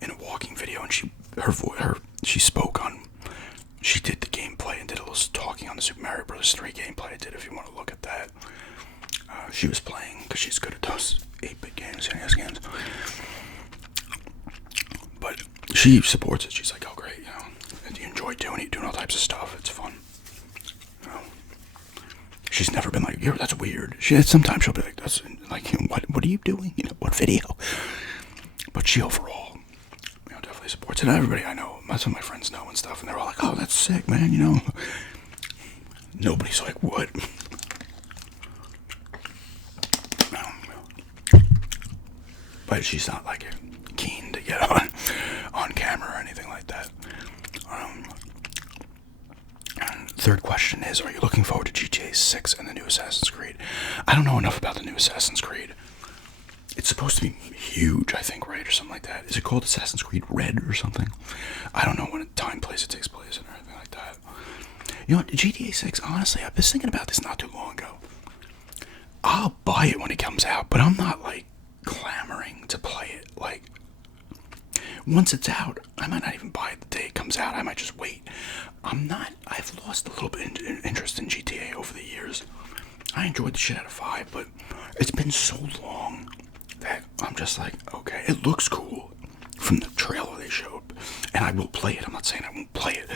in a walking video, and she spoke on. She did the gameplay and did a little talking on the Super Mario Bros. 3 gameplay I did, if you want to look at that. She was playing, because she's good at those 8-bit games, NES games. But she supports it. She's like, oh, great, and you enjoy doing it, doing all types of stuff. It's fun. She's never been like, that's weird. Sometimes she'll be like, that's like, what are you doing? What video? But she overall, definitely supports it. And everybody I know, some of my friends know and stuff, and they're all like, oh, that's sick, man, Nobody's like, what? But she's not like keen to get on camera or anything like that. And third question is, are you looking forward to GTA 6 and the new Assassin's Creed? I don't know enough about the new Assassin's Creed. It's supposed to be huge, I think, right, or something like that. Is it called Assassin's Creed Red or something? I don't know what time, place it takes place and everything like that. GTA 6, honestly, I was thinking about this not too long ago. I'll buy it when it comes out, but I'm not, like, clamoring to play it. Like, once it's out, I might not even buy it the day it comes out. I might just wait. I've lost a little bit of interest in GTA over the years. I enjoyed the shit out of 5, but it's been so long that I'm just like, okay, it looks cool from the trailer they showed, and I will play it. I'm not saying I won't play it,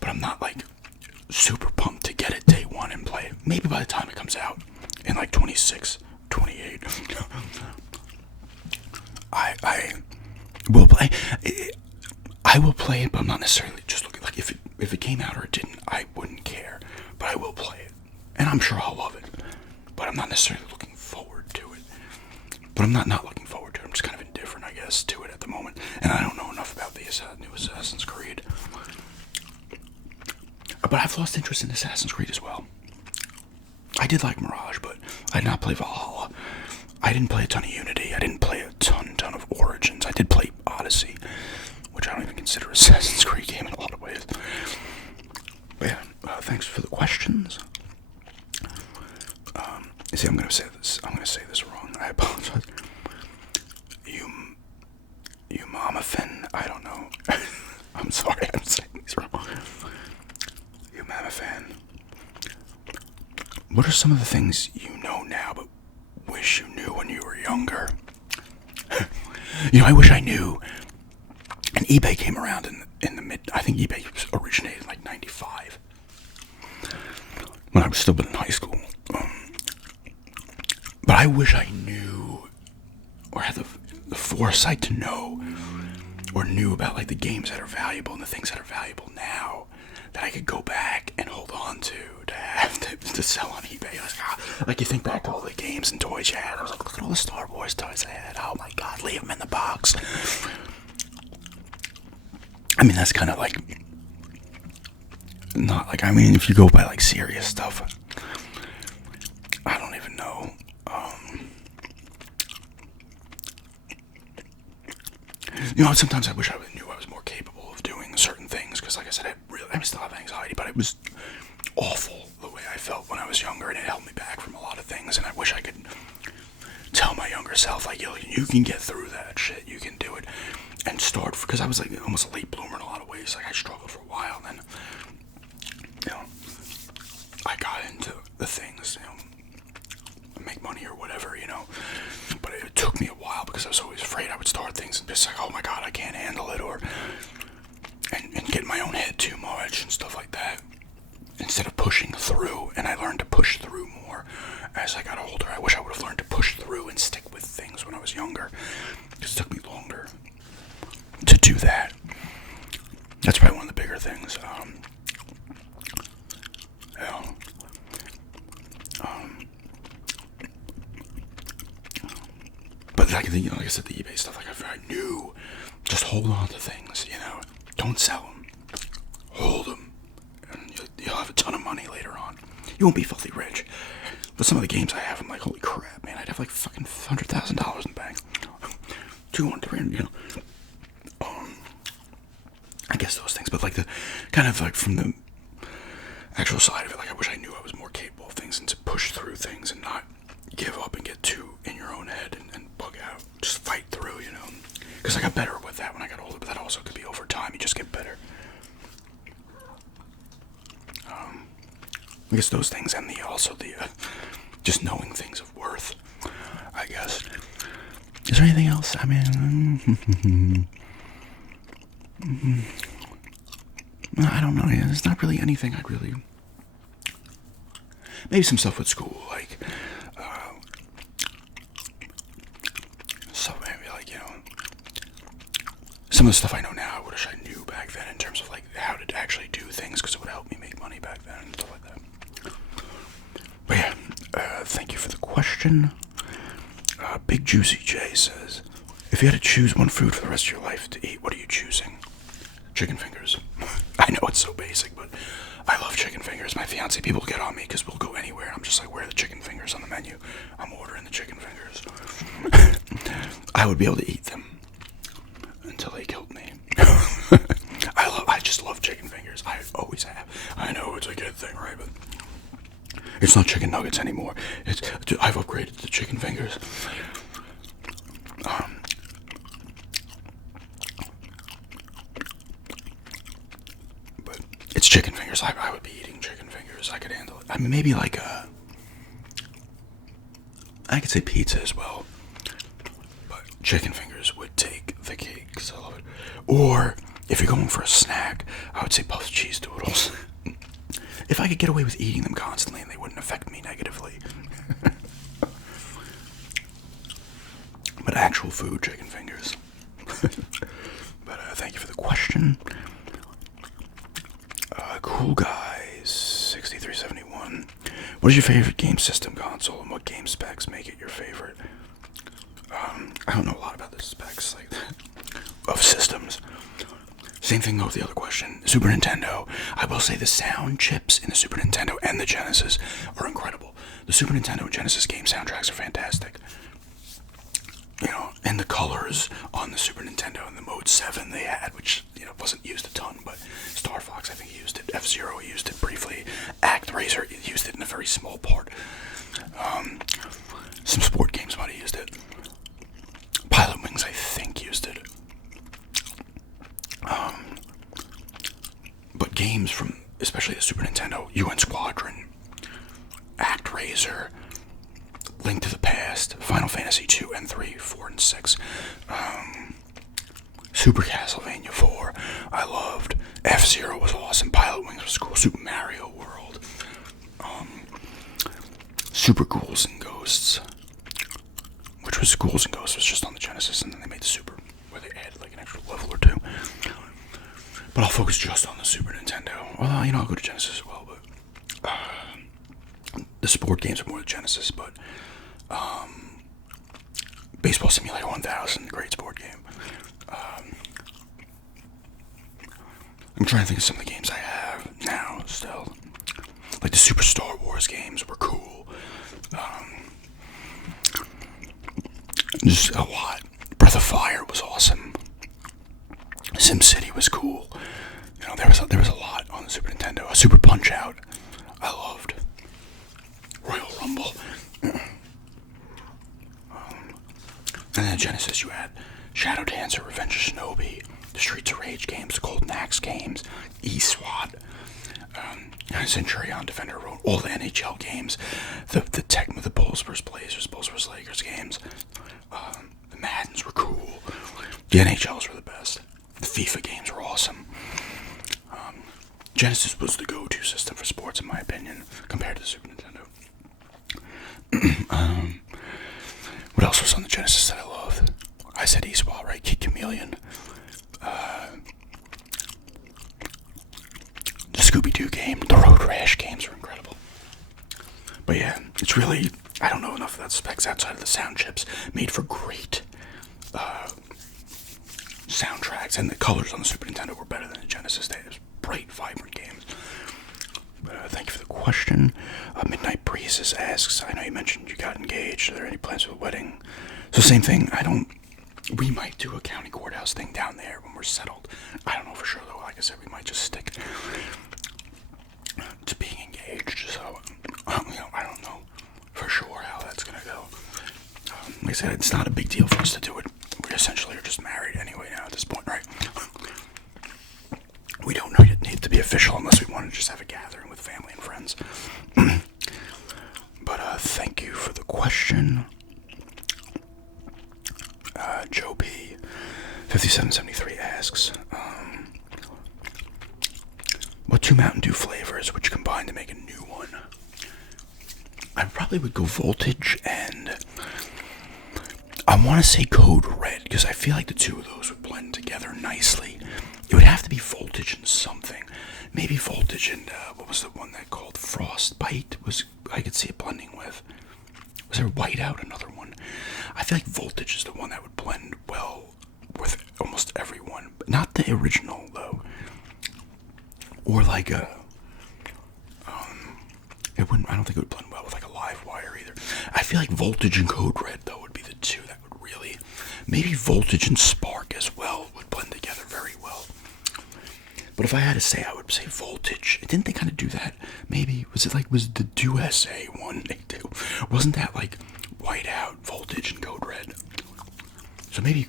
but I'm not like super pumped to get it day one and play it. Maybe by the time it comes out in like 26, 28, I will play. I will play it, but I'm not necessarily just looking like if it came out or it didn't, I wouldn't care. But I will play it, and I'm sure I'll love it. But I'm not necessarily looking forward to it. But I'm not looking forward to it. I'm just kind of indifferent, I guess, to it at the moment. And I don't know enough about the new Assassin's Creed. But I've lost interest in Assassin's Creed as well. I did like Mirage, but I did not play Valhalla. I didn't play a ton of Unity. I didn't play a ton of Origins. I did play Odyssey, which I don't even consider an Assassin's Creed game in a lot of ways. But yeah, thanks for the questions. See, I'm gonna say this wrong. I apologize. You mama fin. I don't know. I'm sorry. I'm saying these wrong. You mama fan. What are some of the things you know now but wish you knew when you were younger? I wish I knew. And eBay came around in the mid. I think eBay originated in like '95 when I was still in high school. But I wish I knew, or had the foresight to know, or knew about like the games that are valuable and the things that are valuable now, that I could go back and hold on to have to sell on eBay. Like you think back to all the games and toys you had. I was like, look at all the Star Wars toys I had. Oh my God, leave them in the box. I mean, that's kind of like, not like, I mean, if you go by like serious stuff, I don't even know. Sometimes I wish I knew I was more capable of doing certain things, because like I said, I still have anxiety, but it was awful the way I felt when I was younger, and it held me back from a lot of things, and I wish I could tell my younger self, like, yo, you can get through that shit, you can do it, and start, because I was like almost a late bloomer in a lot of ways. Like, I struggled for a while, and then, I got into the things, make money or whatever, but it took me a while, because I was always afraid I would start things and just like, oh my God, I can't handle it, and get in my own head too much and stuff like that, instead of pushing through. And I learned to push through more as I got older. I wish I would have learned to push through and stick with things when I was younger, because it took me longer to do that. That's probably one of the bigger things. But like I said, the eBay stuff, like I knew, just hold on to things, don't sell them. You won't be filthy rich. But some of the games I have, I'm like, holy crap, man, I'd have like fucking $100,000 in the bank. 200, 300, you know. I guess those things, but like the kind of like from the actual side of it, like I wish I knew I was more capable of things and to push through things and not give up and get too in your own head and bug out. Just fight through, you know. Because I got better with that when I got older, but that also could be over time. You just get better. I guess those things and also the just knowing things of worth, I guess. Is there anything else? I mean, I don't know. Yeah, there's not really anything I'd really. Maybe some stuff with school, like maybe like, you know, some of the stuff I know now I wish I knew back then in terms of like how to actually do things, because it would help me make money back then and stuff like that. But yeah, thank you for the question. Big Juicy J says, if you had to choose one food for the rest of your life to eat, what are you choosing? Chicken fingers. I know it's so basic, but I love chicken fingers. My fiance, people get on me because we'll go anywhere and I'm just like, where are the chicken fingers on the menu? I'm ordering the chicken fingers. I would be able to eat them until they killed me. I just love chicken fingers. I always have. I know it's a good thing, right? But it's not chicken nuggets anymore. I've upgraded to chicken fingers. But it's chicken fingers. I would be eating chicken fingers. I could handle it. I mean, maybe like I could say pizza as well. But chicken fingers would take the cake, because I love it. Or if you're going for a snack, I would say puffed cheese doodles. If I could get away with eating them constantly and they wouldn't affect me negatively. But actual food, chicken fingers. But thank you for the question. Cool Guys 6371. What is your favorite game system console, and what game specs make it your favorite? I don't know a lot about the specs like that of systems. Same thing though with the other question. Super Nintendo. I will say the sound chips in the Super Nintendo and the Genesis are incredible. The Super Nintendo and Genesis game soundtracks are fantastic. You know, and the colors on the Super Nintendo and the Mode 7 they had, which, you know, wasn't used a ton, but Star Fox, I think, used it. F-Zero used it briefly. ActRaiser used it in a very small part. Some sport games might have used it. Pilot Wings, I think, used it. But games from, especially the Super Nintendo, UN Squadron, ActRaiser, Link to the Past, Final Fantasy 2 and 3, 4 and 6, Super Castlevania 4, I loved. F-Zero was awesome. Pilot Wings was cool. Super Mario World, Super Ghouls and Ghosts, which was Ghouls and Ghosts was just on the Genesis, and then they made the Super, where they added like an extra level or two. But I'll focus just on the Super Nintendo. Well, you know, I'll go to Genesis as well, but the sport games are more the Genesis, but Baseball Simulator 1000, great sport game. I'm trying to think of some of the games I have now still. Like the Super Star Wars games were cool. Just a lot. Breath of Fire was awesome. SimCity was cool. You know, there was a lot on the Super Nintendo. A Super Punch Out, I loved. Royal Rumble. And then Genesis, you had Shadow Dancer, Revenge of Shinobi, the Streets of Rage games, the Golden Axe games, E-SWAT, Centurion Defender Road, all the NHL games, the Tecmo, the Bulls vs. Blazers, Bulls vs. Lakers games. The Maddens were cool. The NHLs were the best. The FIFA games were awesome. Genesis was the go-to system for sports, in my opinion, compared to the Super Nintendo. What else was on the Genesis that I loved? I said E-SWAT, right? Kid Chameleon. The Scooby-Doo game, the Road Rash games were incredible. But yeah, it's really, I don't know enough of that specs outside of the sound chips. Made for great soundtracks, and the colors on the Super Nintendo were better than the Genesis. They had bright, vibrant games. Thank you for the question. Midnight Breezes asks, I know you mentioned you got engaged. Are there any plans for the wedding? So same thing. We might do a county courthouse thing down there when we're settled. I don't know for sure though. Like I said, we might just stick to being engaged. So, I don't know for sure how that's gonna go. Like I said, it's not a big deal for us to do it. We essentially are just married anyway now at this point, right? We don't need it to be official unless we want to just have a gathering with family and friends. But thank you for the question. Joe P. 5773 asks, what two Mountain Dew flavors would you combine to make a new one? I probably would go Voltage and I want to say Code Red because I feel like the two of those would blend together nicely. It would have to be Voltage and something. Maybe Voltage and what was the one that called Frostbite? I could see it blending with. Was there Whiteout? Another one. I feel like Voltage is the one that would blend well with almost everyone, but not the original though. Or like it wouldn't. I don't think it would blend well with like a Live Wire either. I feel like Voltage and Code Red though would be the two that would really. Maybe Voltage and Spark as well would blend together very well. But if I had to say, I would say Voltage. Didn't they kind of do that? Maybe was the Do SA one they do? Wasn't that like Whiteout, Voltage, and Code Red? So maybe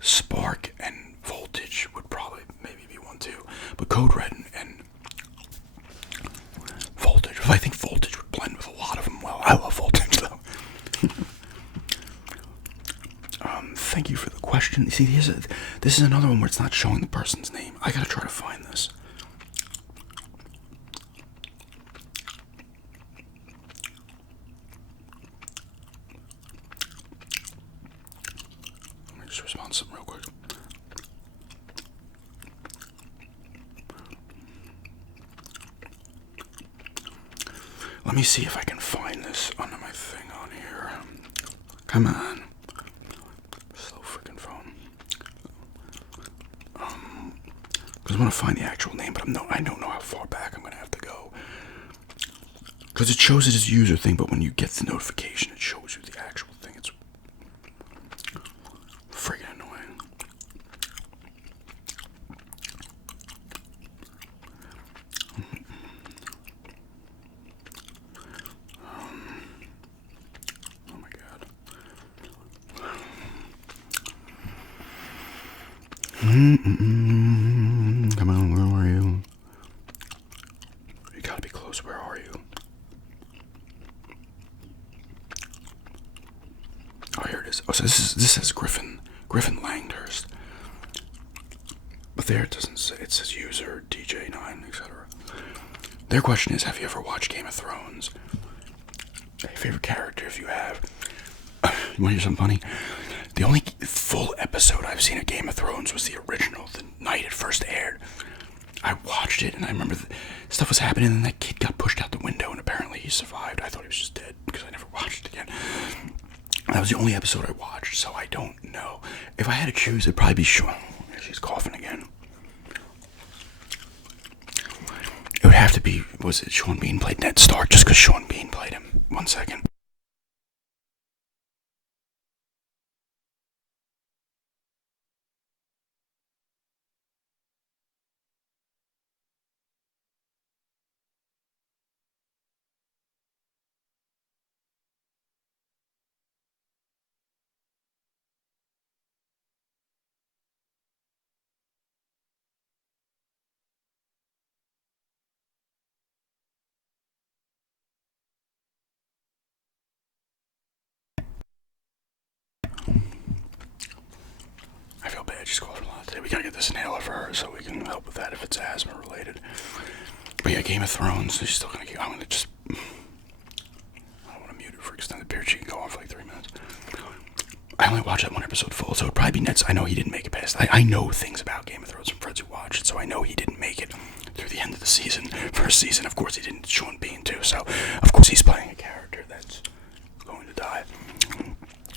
Spark and Voltage would probably maybe be one too. But Code Red and Voltage. I think Voltage would blend with a lot of them well. I love Voltage though. Thank you for the question. See, this is another one where it's not showing the person's name. I gotta try to find this. Let me just respond to something real quick. Let me see if I can find this under my thing on here. Come on. Because I want to find the actual name, but I don't know how far back I'm going to have to go. Because it shows it as user thing, but when you get the notification, it shows you the actual thing. It's friggin' annoying. Oh my god. Come on, where are you? You gotta be close, where are you? Oh, here it is. Oh, so this says Griffin Langhurst. But there it doesn't say, it says user, DJ9, etc. Their question is, have you ever watched Game of Thrones? Your favorite character if you have. You wanna hear something funny? The only full episode I've seen of Game of Thrones was the original, the night it first aired. I watched it, and I remember stuff was happening, and that kid got pushed out the window, and apparently he survived. I thought he was just dead, because I never watched it again. That was the only episode I watched, so I don't know. If I had to choose, it'd probably be Sean. She's coughing again. It would have to be, was it Sean Bean played Ned Stark, just because Sean Bean played him. 1 second. I feel bad, she's coughing a lot today. We gotta get this inhaler for her so we can help with that if it's asthma related. But yeah, Game of Thrones, she's still gonna keep, I'm gonna just, I don't want to mute it for extended period. She can go on for like 3 minutes. I only watched that one episode full, so it'd probably be Ned's. I know he didn't make it past. I know things about Game of Thrones from friends who watched it, so I know he didn't make it through the end of the season. First season, of course, he didn't. Sean Bean too, so of course he's playing a character that's going to die.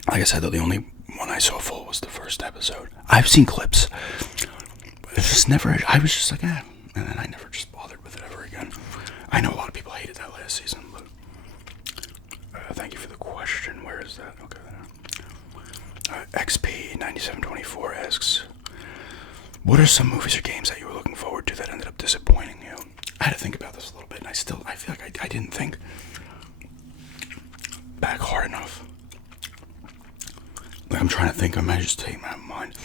Like I said, though, the only one I saw full was the first episode. I've seen clips, but it's just never. I was just like, and then I never just bothered with it ever again. season. But thank you for the question. Where is that? Okay. XP9724 asks, what are some movies or games that you were looking forward to that ended up disappointing you? I had to think about this a little bit, and I feel like I didn't think back hard enough. Like, I'm trying to think. I might just take my mind.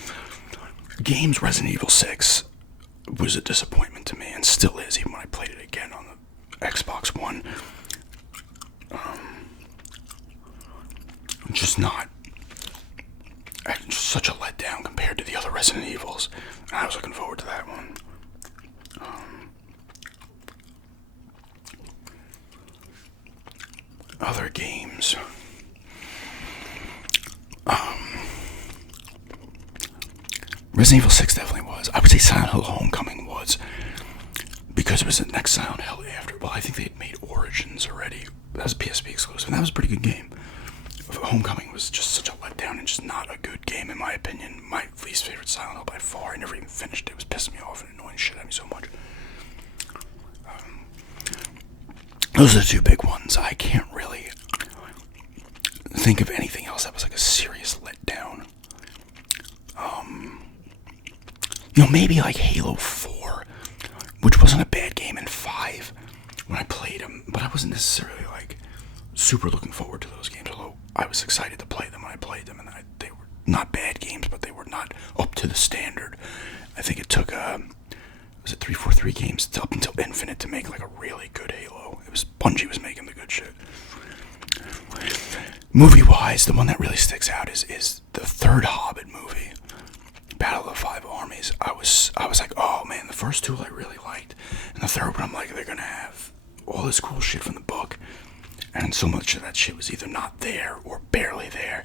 Games, Resident Evil 6 was a disappointment to me, and still is, even when I played it again on the Xbox One. Just not. Just such a letdown compared to the other Resident Evils. And I was looking forward to that one. Other games. Resident Evil 6 definitely was. I would say Silent Hill Homecoming was. Because it was the next Silent Hill after. Well, I think they had made Origins already. That was a PSP exclusive, and that was a pretty good game. Homecoming was just such a letdown and just not a good game in my opinion. My least favorite Silent Hill by far. I never even finished it. It was pissing me off and annoying shit at me so much. Those are the two big ones. I can't really think of anything else that was like a serious letdown. Maybe like Halo 4, which wasn't a bad game, and 5 when I played them, but I wasn't necessarily like super looking forward to those games, although I was excited to play them when I played them, and they were not bad games, but they were not up to the standard. I think it took, was it 343 games up until Infinite to make like a really good Halo. It was Bungie was making the good shit. Movie-wise, the one that really sticks out is the third Hobbit movie, Battle of the Five Armies. I was like, oh man, the first two I really liked, and the third one I'm like, they're gonna have all this cool shit from the book, and so much of that shit was either not there or barely there,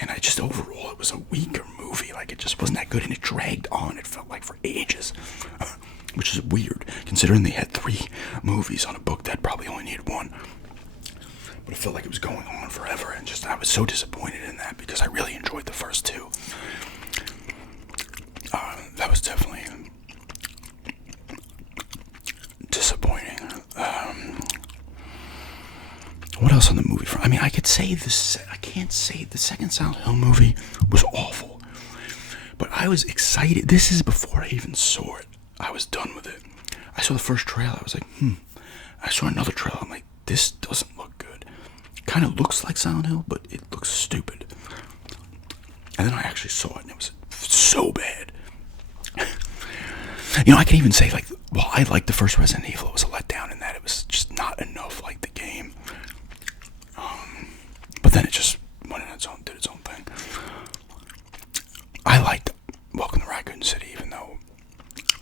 and I just overall it was a weaker movie. Like, it just wasn't that good, and it dragged on. It felt like for ages, which is weird considering they had 3 movies on a book that probably only needed 1. But it felt like it was going on forever, and just I was so disappointed in that because I really enjoyed the first 2. That was definitely disappointing. What else on the movie front? I mean, I could say this. I can't say the second Silent Hill movie was awful, but I was excited. This is before I even saw it. I was done with it. I saw the first trailer. I was like, I saw another trailer. I'm like, this doesn't look good. It kind of looks like Silent Hill, but it looks stupid. And then I actually saw it, and it was so bad. I can even say, like, well, I liked the first Resident Evil. It was a letdown in that it was just not enough like the game. But then it just went in did its own thing. I liked Welcome to Raccoon City, even though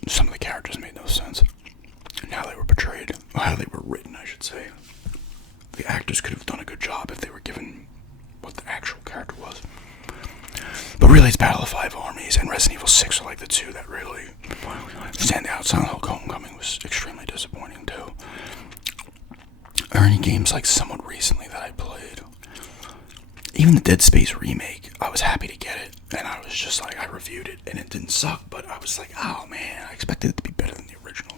some of the characters made no sense. And how they were portrayed, or how they were written, I should say. The actors could have done a good job if they were given what the actual character was. But really, it's Battle of the Five Armies and Resident Evil 6 are like the two that really stand out. Silent Hill Homecoming was extremely disappointing too. Or any games like somewhat recently that I played. Even the Dead Space remake, I was happy to get it, and I was just like, I reviewed it, and it didn't suck, but I was like, oh man, I expected it to be better than the original.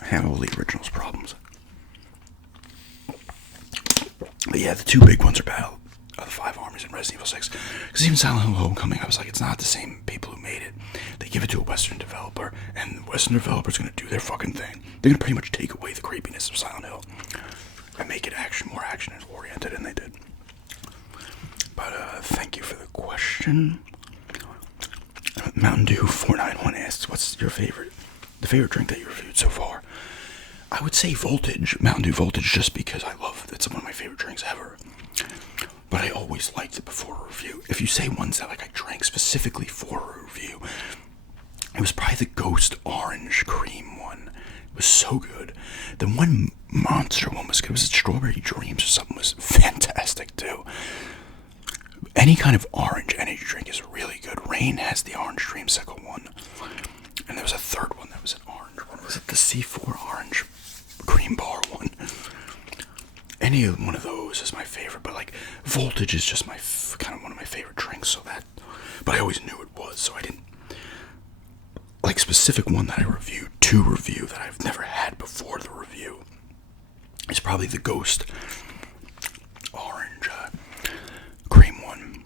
I have all the original's problems. But yeah, the two big ones are Battle of the Five Armies and Resident Evil 6. Because even Silent Hill Homecoming, I was like, it's not the same people who made it. They give it to a Western developer, and the Western developer's going to do their fucking thing. They're going to pretty much take away the creepiness of Silent Hill and make it more action-oriented, and they did. But thank you for the question. Mountain Dew 491 asks, what's the favorite drink that you reviewed so far? I would say Voltage, Mountain Dew Voltage, just because I love it. It's one of my favorite drinks ever. But I always liked it before a review. If you say ones that like I drank specifically for a review, it was probably the Ghost Orange Cream one. It was so good. The one Monster one was good. It was Strawberry Dreams or something. Was fantastic too. Any kind of orange energy drink is really good. Rain has the Orange Dreamsicle one. And there was a third one that was an orange one. Was it the C4 Orange Cream Bar one? Any one of those is my favorite, but like Voltage is just my kind of one of my favorite drinks. So that, but I always knew it was, so I didn't like specific one that I reviewed to review that I've never had before the review. is probably the Ghost orange cream one.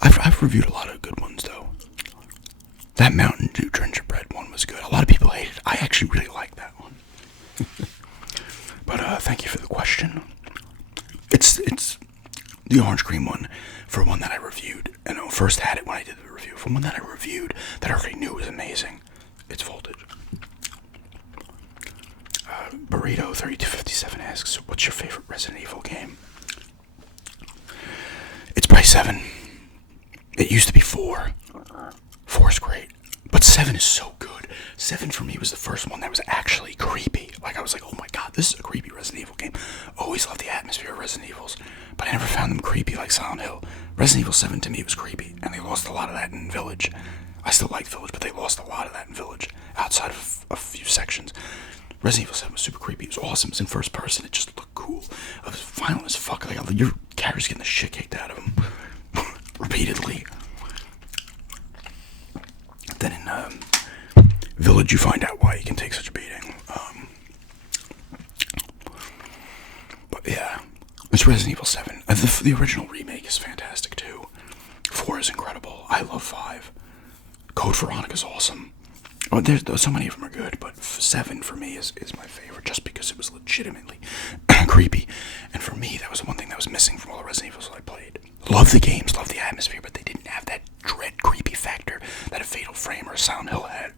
I've reviewed a lot of good ones though. That Mountain Dew gingerbread one was good. A lot of people hate it. I actually really like that one. But thank you for the question. It's the orange cream one for one that I reviewed, and I first had it when I did the review. For one that I reviewed that I already knew was amazing. It's Voltage. Burrito 3257 asks, "What's your favorite Resident Evil game?" It's probably 7. It used to be 4. 4 is great, but 7 is so good. 7 for me was the first one that was actually creepy. Like I was like, oh my god, this is a creepy Resident Evil game. Always loved the atmosphere of Resident Evils, but I never found them creepy like Silent Hill. Resident Evil 7 to me was creepy, and they lost a lot of that in Village. I still like Village, but they lost a lot of that in Village, outside of a few sections. Resident Evil 7 was super creepy. It was awesome. It was in first person. It just looked cool. It was violent as fuck. Like, your character's getting the shit kicked out of him repeatedly. Then in Village, you find out why he can take such a beating. But yeah, it's Resident Evil 7. The original remake is fantastic too. 4 is incredible. I love 5. Code Veronica's awesome. Oh, there's so many of them are good, but 7 for me is my favorite, just because it was legitimately creepy. And for me, that was the one thing that was missing from all the Resident Evils I played. Love the games, love the atmosphere, but they didn't have that dread, creepy factor that a Fatal Frame or a Silent Hill had.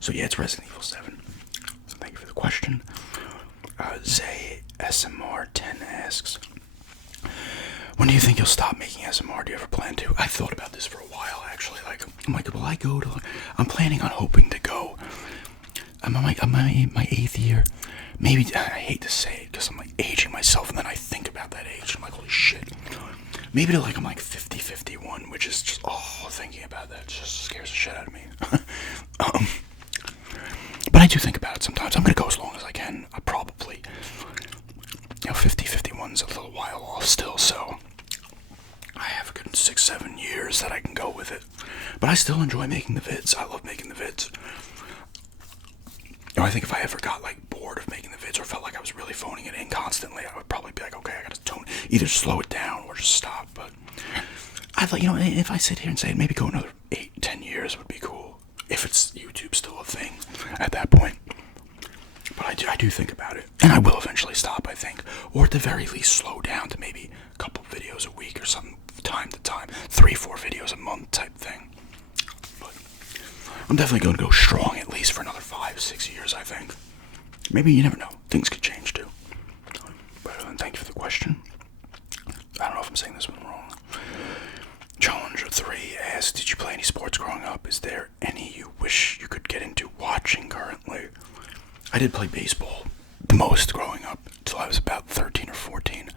So yeah, it's Resident Evil 7. So thank you for the question. Zay SMR10 asks, "When do you think you'll stop making ASMR? Do you ever plan to?" I thought about this for a while, actually. Like, I'm like, will I go to... I'm planning on hoping to go. I'm my 8th year. Maybe, I hate to say it, because I'm like aging myself, and then I think about that age. I'm like, holy shit. Maybe to like, I'm like 50, 51, which is just, thinking about that just scares the shit out of me. But I do think about it sometimes. I'm going to go as long as I can. I probably, 50, 51's a little while off still, so I have a good 6, 7 years that I can go with it. But I still enjoy making the vids. I love making the vids. I think if I ever got like bored of making the vids or felt like I was really phoning it in constantly, I would probably be like, okay, I gotta either slow it down or just stop. But I'd like, if I sit here and say maybe go another 8, 10 years would be cool, if it's YouTube still a thing at that point. But I do think about it, and I will eventually stop, I think, or at the very least slow down to maybe a couple videos a week or something, time to time, 3, 4 videos a month type thing. But I'm definitely going to go strong at least for another 5, 6 years, I think. Maybe, you never know, things could change too. But thank you for the question. I don't know if I'm saying this one wrong. Challenger 3 asks, "Did you play any sports growing up? Is there any you wish you could get into watching currently?" I did play baseball most growing up until I was about 13 or 14.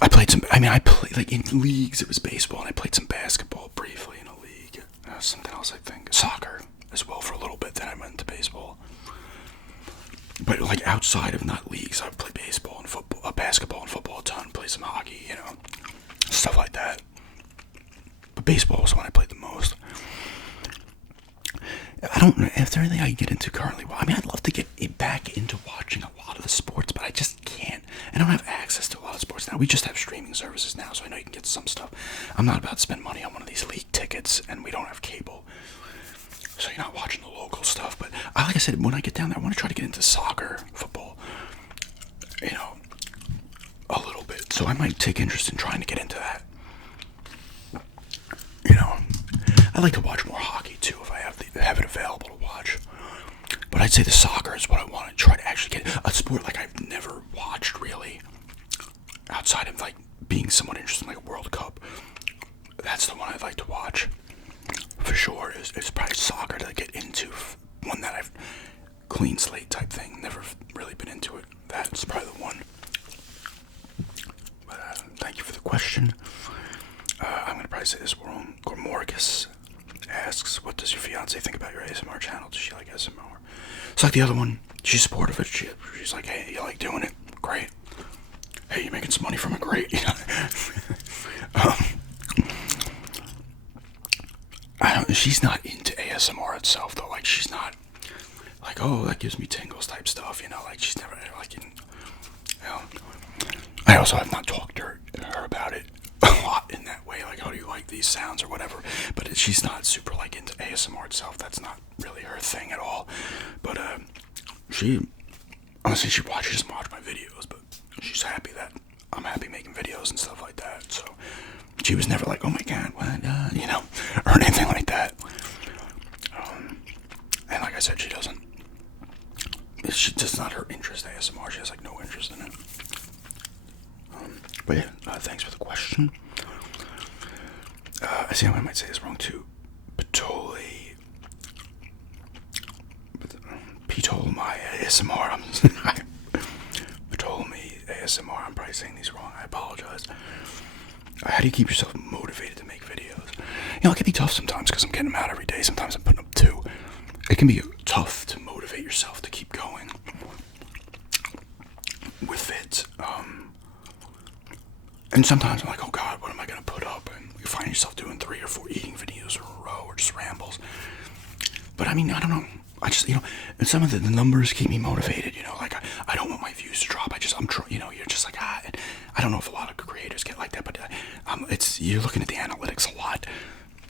I played like in leagues it was baseball, and I played some basketball briefly in a league. Something else, I think. Soccer as well for a little bit, then I went into baseball. But like outside of not leagues, I would play baseball and football, basketball and football a ton, play some hockey, stuff like that. But baseball was the one I played the most. I don't know if there's anything I can get into currently. Well, I'd love to get back into watching a lot of the sports, but I just can't. I don't have access to a lot of sports now. We just have streaming services now, so I know you can get some stuff. I'm not about to spend money on one of these league tickets, and we don't have cable, so you're not watching the local stuff. But like I said, when I get down there, I want to try to get into soccer, football, a little bit. So I might take interest in trying to get into that. I like to watch more hockey too if I have it available to watch. But I'd say the soccer is what I want to try to actually get. A sport like I've never watched really, outside of like being somewhat interested in like World Cup. That's the one I'd like to watch for sure. Is probably soccer to get into. One that I've clean slate type thing. Never really been into it. That's probably the one. But thank you for the question. I'm going to probably say this wrong. Gormorgus asks, "What does your fiance think about your ASMR channel? Does she like ASMR?" It's like the other one. She's supportive of it. She's like, "Hey, you like doing it? Great. Hey, you making some money from it? Great." She's not into ASMR itself though. Like she's not like like, oh, that gives me tingles type stuff, like she's never like, I also have not talked to her about it a lot in that way, like, how do you like these sounds or whatever, but she's not super like into ASMR itself. That's not really her thing at all, but she honestly, she doesn't watch my videos, but she's happy that I'm happy making videos and stuff like that, so she was never like, oh my god, what, or anything like that. And like I said, she does not her interest ASMR. She has like no interest in it. But yeah, thanks for the question. I see I might say this wrong too. Pitoli my ASMR. Pitoli ASMR. I'm probably saying these wrong. I apologize. How do you keep yourself motivated to make videos? It can be tough sometimes because I'm getting them out every day. Sometimes I'm putting up 2. It can be tough to motivate yourself to keep going with it. And sometimes I'm like, oh god, what am I going to put up? And you find yourself doing 3 or 4 eating videos in a row or just rambles. But I mean, I don't know. I just, and some of the numbers keep me motivated, like I don't want my views to drop. You're just like, I don't know if a lot of creators get like that, but you're looking at the analytics a lot.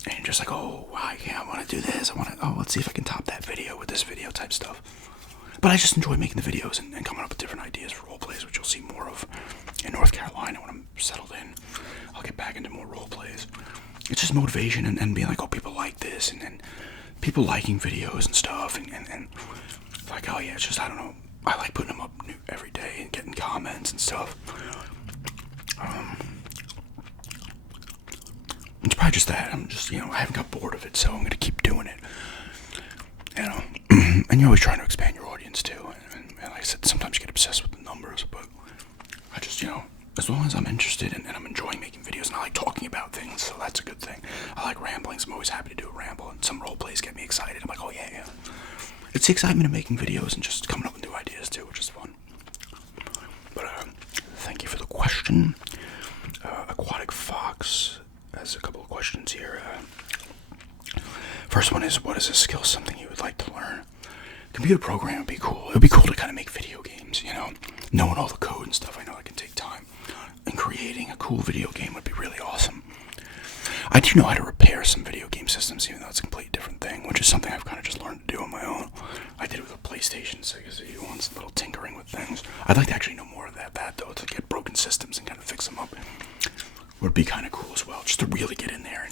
And you're just like, oh, I want to do this. Let's see if I can top that video with this video type stuff. But I just enjoy making the videos and coming up with different ideas for role plays, which you'll see more of in North Carolina when I'm settled in. I'll get back into more role plays. It's just motivation and being like, oh, people like this, and then people liking videos and stuff, and like, oh yeah, it's just, I don't know, I like putting them up every day and getting comments and stuff. It's probably just that I'm just, I haven't got bored of it, so I'm gonna keep doing it. And you're always trying to expand your audience too. And like I said, sometimes you get obsessed with the numbers, but I just, as long as I'm interested and I'm enjoying making videos, and I like talking about things, so that's a good thing. I like ramblings. I'm always happy to do a ramble, and some role plays get me excited. I'm like, oh yeah. It's the excitement of making videos and just coming up with new ideas too, which is fun. But thank you for the question. Aquatic Fox has a couple of questions here. First one is, what is a skill, something you would like to learn? Computer programming would be cool. It would be cool to kind of make video games, knowing all the code and stuff. I know it can take time. And creating a cool video game would be really awesome. I do know how to repair some video game systems, even though it's a completely different thing, which is something I've kind of just learned to do on my own. I did it with a PlayStation 6 once, a little tinkering with things. I'd like to actually know more of that though, to get broken systems and kind of fix them up. Would be kind of cool as well, just to really get in there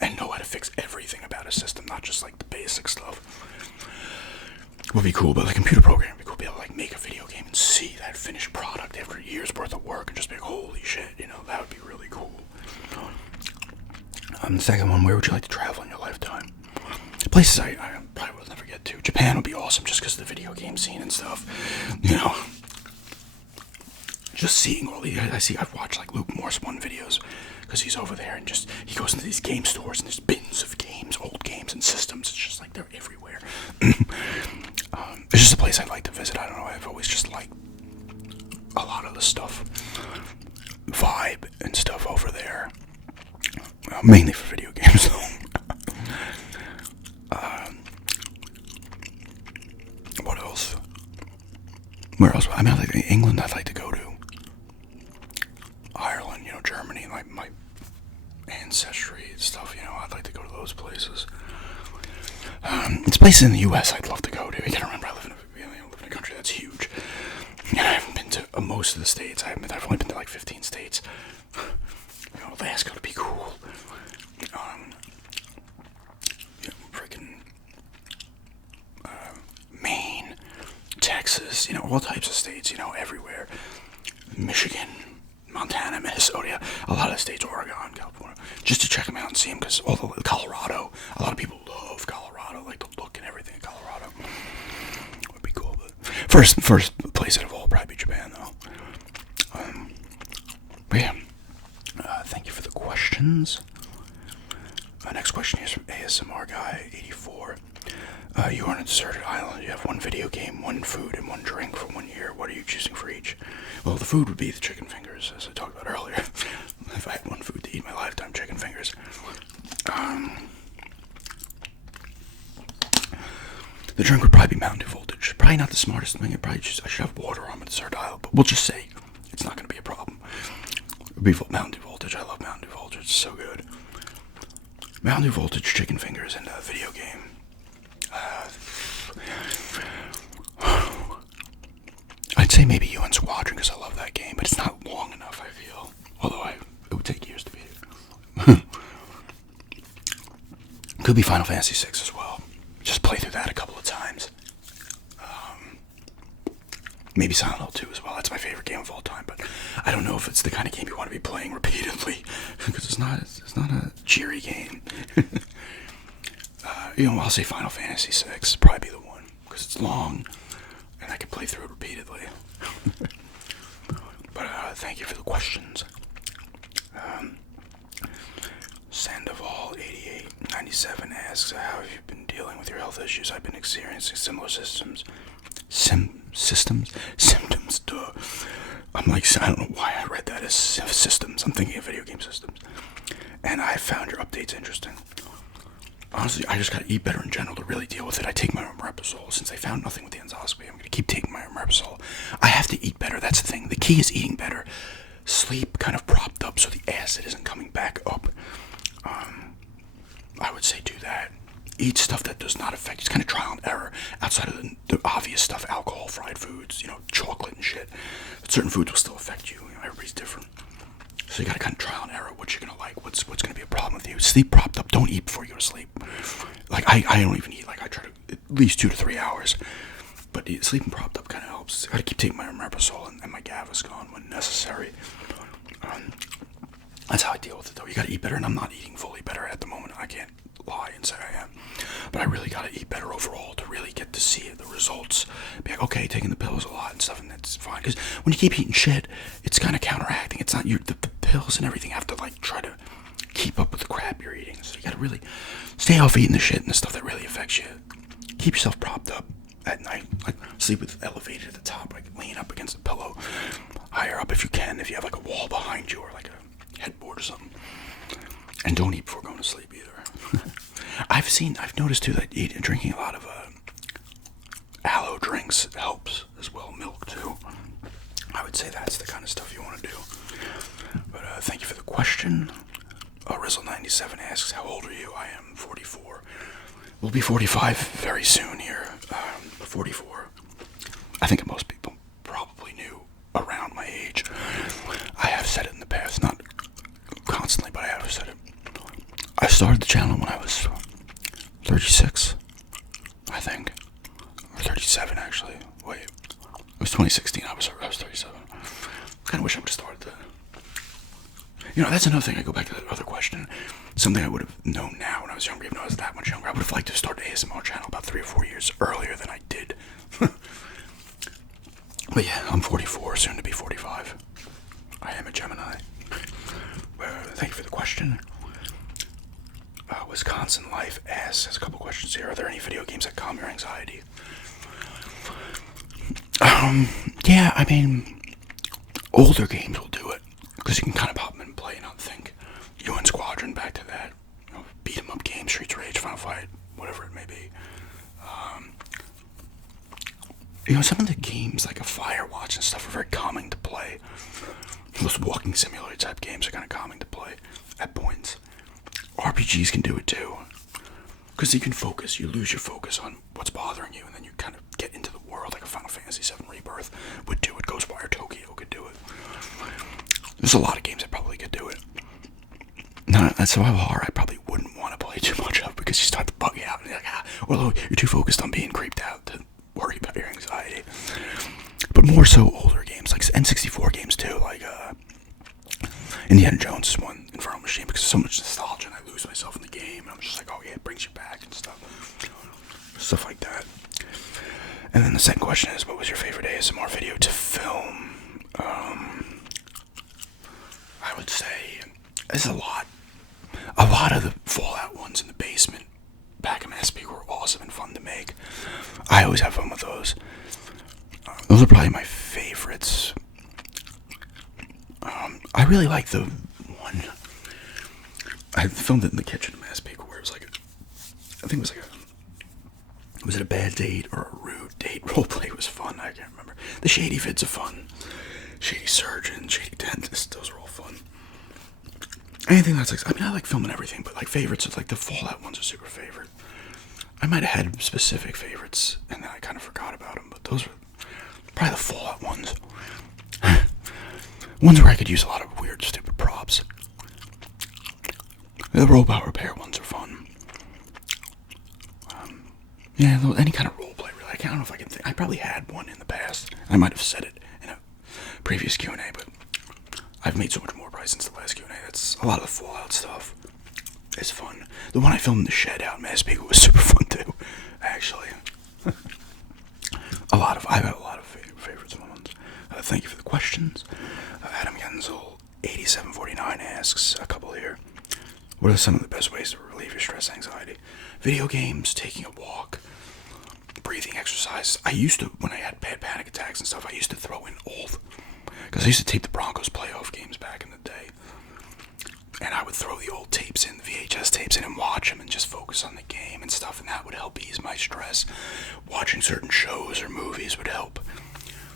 and know how to fix everything about a system, not just like the basic stuff. Would be cool, but like computer programming would be cool to be able to like make a video game and see that finished product after years worth of work and just be like, holy shit, that would be really cool. The second one, where would you like to travel in your lifetime? Places I probably will never get to. Japan would be awesome just because of the video game scene and stuff. Just seeing all these, I've watched like Luke Morse 1 videos because he's over there and just, he goes into these game stores and there's bins of games, old games and systems. It's just like they're everywhere. It's just a place I'd like to visit. I don't know, I've always just liked a lot of the stuff, vibe and stuff over there. Mainly for video games though. What else? Where else? I mean, like England I'd like to go to. Ireland, Germany, like my ancestry and stuff, I'd like to go to those places. It's places in the U.S. I'd love to go to. I can't remember, I live in a country that's huge. I haven't been to most of the states. I've only been to like 15 states. Alaska would be cool. Freaking Maine, Texas, all types of states, everywhere. Michigan, Montana, Minnesota, a lot of states, Oregon, California, just to check them out and see them, because Colorado, a lot of people love Colorado, like the look and everything in Colorado. Would be cool, but first place out of all, probably Japan, though. But yeah, thank you for the questions. Next question is from ASMR Guy 84. You are on a deserted island. You have one video game, one food, and one drink for 1 year. What are you choosing for each? Well, the food would be the chicken fingers, as I talked about earlier. If I had one food to eat in my lifetime, chicken fingers. The drink would probably be Mountain Dew Voltage. probably not the smartest thing. I should have water on my dessert aisle, but we'll just say it's not going to be a problem. It'll be Mountain Dew Voltage. I love Mountain Dew Voltage. It's so good. Mountain Dew Voltage chicken fingers in a video game. I'd say maybe UN Squadron because I love that game, but it's not long enough, I feel. Although it would take years to beat it. Could be Final Fantasy VI as well. Just play through that a couple of times. Maybe Silent Hill 2 as well. That's my favorite game of all time, but I don't know if it's the kind of game you want to be playing repeatedly because it's not a cheery game. I'll say Final Fantasy VI probably be the one because it's long and I can play through it repeatedly. But thank you for the questions. Sandoval 8897 asks, how have you been dealing with your health issues? I've been experiencing similar symptoms. Duh. I'm like, I don't know why I read that as systems. I'm thinking of video game systems. And I found your updates interesting. Honestly, I just gotta eat better in general to really deal with it. I take my omeprazole. Since I found nothing with the endoscopy, I'm gonna keep taking my omeprazole. I have to eat better. That's the thing. The key is eating better. Sleep kind of propped up so the acid isn't coming back up. I would say do that. Eat stuff that does not affect. It's kind of trial and error outside of the obvious stuff, alcohol, fried foods, chocolate and shit. But certain foods will still affect you. Everybody's different. So you gotta kind of trial and error what you're gonna like, what's gonna be a problem with you. Sleep propped up. Don't eat before you go to sleep. Like I don't even eat. Like I try to at least 2 to 3 hours. But sleeping propped up kind of helps. I gotta keep taking my omeprazole and my Gaviscon when necessary. That's how I deal with it, though. You gotta eat better, and I'm not eating fully better at the moment. I can't lie and say I am. But I really gotta eat better overall to really get to see the results. Be like, okay, taking the pills a lot and stuff, and that's fine. Because when you keep eating shit, it's kind of counteracting. It's not the pills and everything have to try to keep up with the crap you're eating. So you gotta really stay off eating the shit and the stuff that really affects you. Keep yourself propped up at night. Sleep with elevated at the top. Lean up against the pillow, higher up if you can. If you have a wall behind you or a headboard or something. And don't eat before going to sleep either. I've noticed too that drinking a lot of aloe drinks helps as well. Milk too. I would say that's the kind of stuff you want to do. But thank you for the question. Rizzle97 asks, how old are you? I am 44. We'll be 45 very soon here. 44. I think most people probably knew around my age. I have said it in the past, not constantly, but I have said it. I started the channel when I was 36, I think. Or 37, actually. Wait. It was 2016. I was 37. I kind of wish I would have started that. That's another thing. I go back to that other question. Something I would have known now when I was younger, even though I was that much younger. I would have liked to start an ASMR channel about 3 or 4 years earlier than I did. But yeah, I'm 44, soon to be 45. I am a Gemini. Thank you for the question. Wisconsin Life asks, has a couple questions here. Are there any video games that calm your anxiety? Yeah, I mean, older games will do it. Because you can kind of pop them and play and not think. UN Squadron, back to that. Beat 'em up games, Streets Rage, Final Fight, whatever it may be. Some of the games, like a Firewatch and stuff, are very calming to play. Those walking simulator type games are kind of calming to play at points. RPGs can do it too. Because you can focus, you lose your focus on what's bothering you, and then you kind of get into the world, like a Final Fantasy VII Rebirth would do it. Ghostwire Tokyo could do it. There's a lot of games that probably could do it. No, that's so horror I probably wouldn't want to play too much of because you start to bug out and you're like, well, you're too focused on being creeped out to worry about your anxiety. But more so older games, like N64 games too, like Indiana Jones is one, Infernal Machine, because there's so much nostalgia and I lose myself in the game and I'm just like, oh yeah, it brings you back and stuff like that. And then the second question is, what was your favorite ASMR video to film? I would say there's a lot of the Fallout ones in the basement back in SP were awesome and fun to make. I always have fun with those. Those are probably my favorites. I really like the one I filmed it in the kitchen in Massapequa where it was was it a bad date or a rude date roleplay was fun. I can't remember. The shady vids are fun. Shady surgeon, shady dentist. Those are all fun. Anything that's like, I mean, I like filming everything, but like favorites are like the Fallout ones are super favorite. I might have had specific favorites, and then I kind of forgot about them, but those are probably the Fallout ones. Ones where I could use a lot of weird, stupid props. The robot repair ones are fun. Yeah, any kind of roleplay, really. I don't know if I can think. I probably had one in the past. I might have said it in a previous Q&A, but I've made so much more probably since the last Q&A. That's a lot of the Fallout stuff. It's fun. The one I filmed in the shed out in Massapequa was super fun too, actually. I've had a lot of favorites ones. Thank you for the questions. Adam Genzel 8749 asks a couple here. What are some of the best ways to relieve your stress, anxiety? Video games, taking a walk, breathing exercises. I used to, when I had bad panic attacks and stuff, I used to throw in because I used to tape the Broncos playoff games back in the day. And I would throw the old tapes in, the VHS tapes in, and watch them and just focus on the game and stuff, and that would help ease my stress. Watching certain shows or movies would help.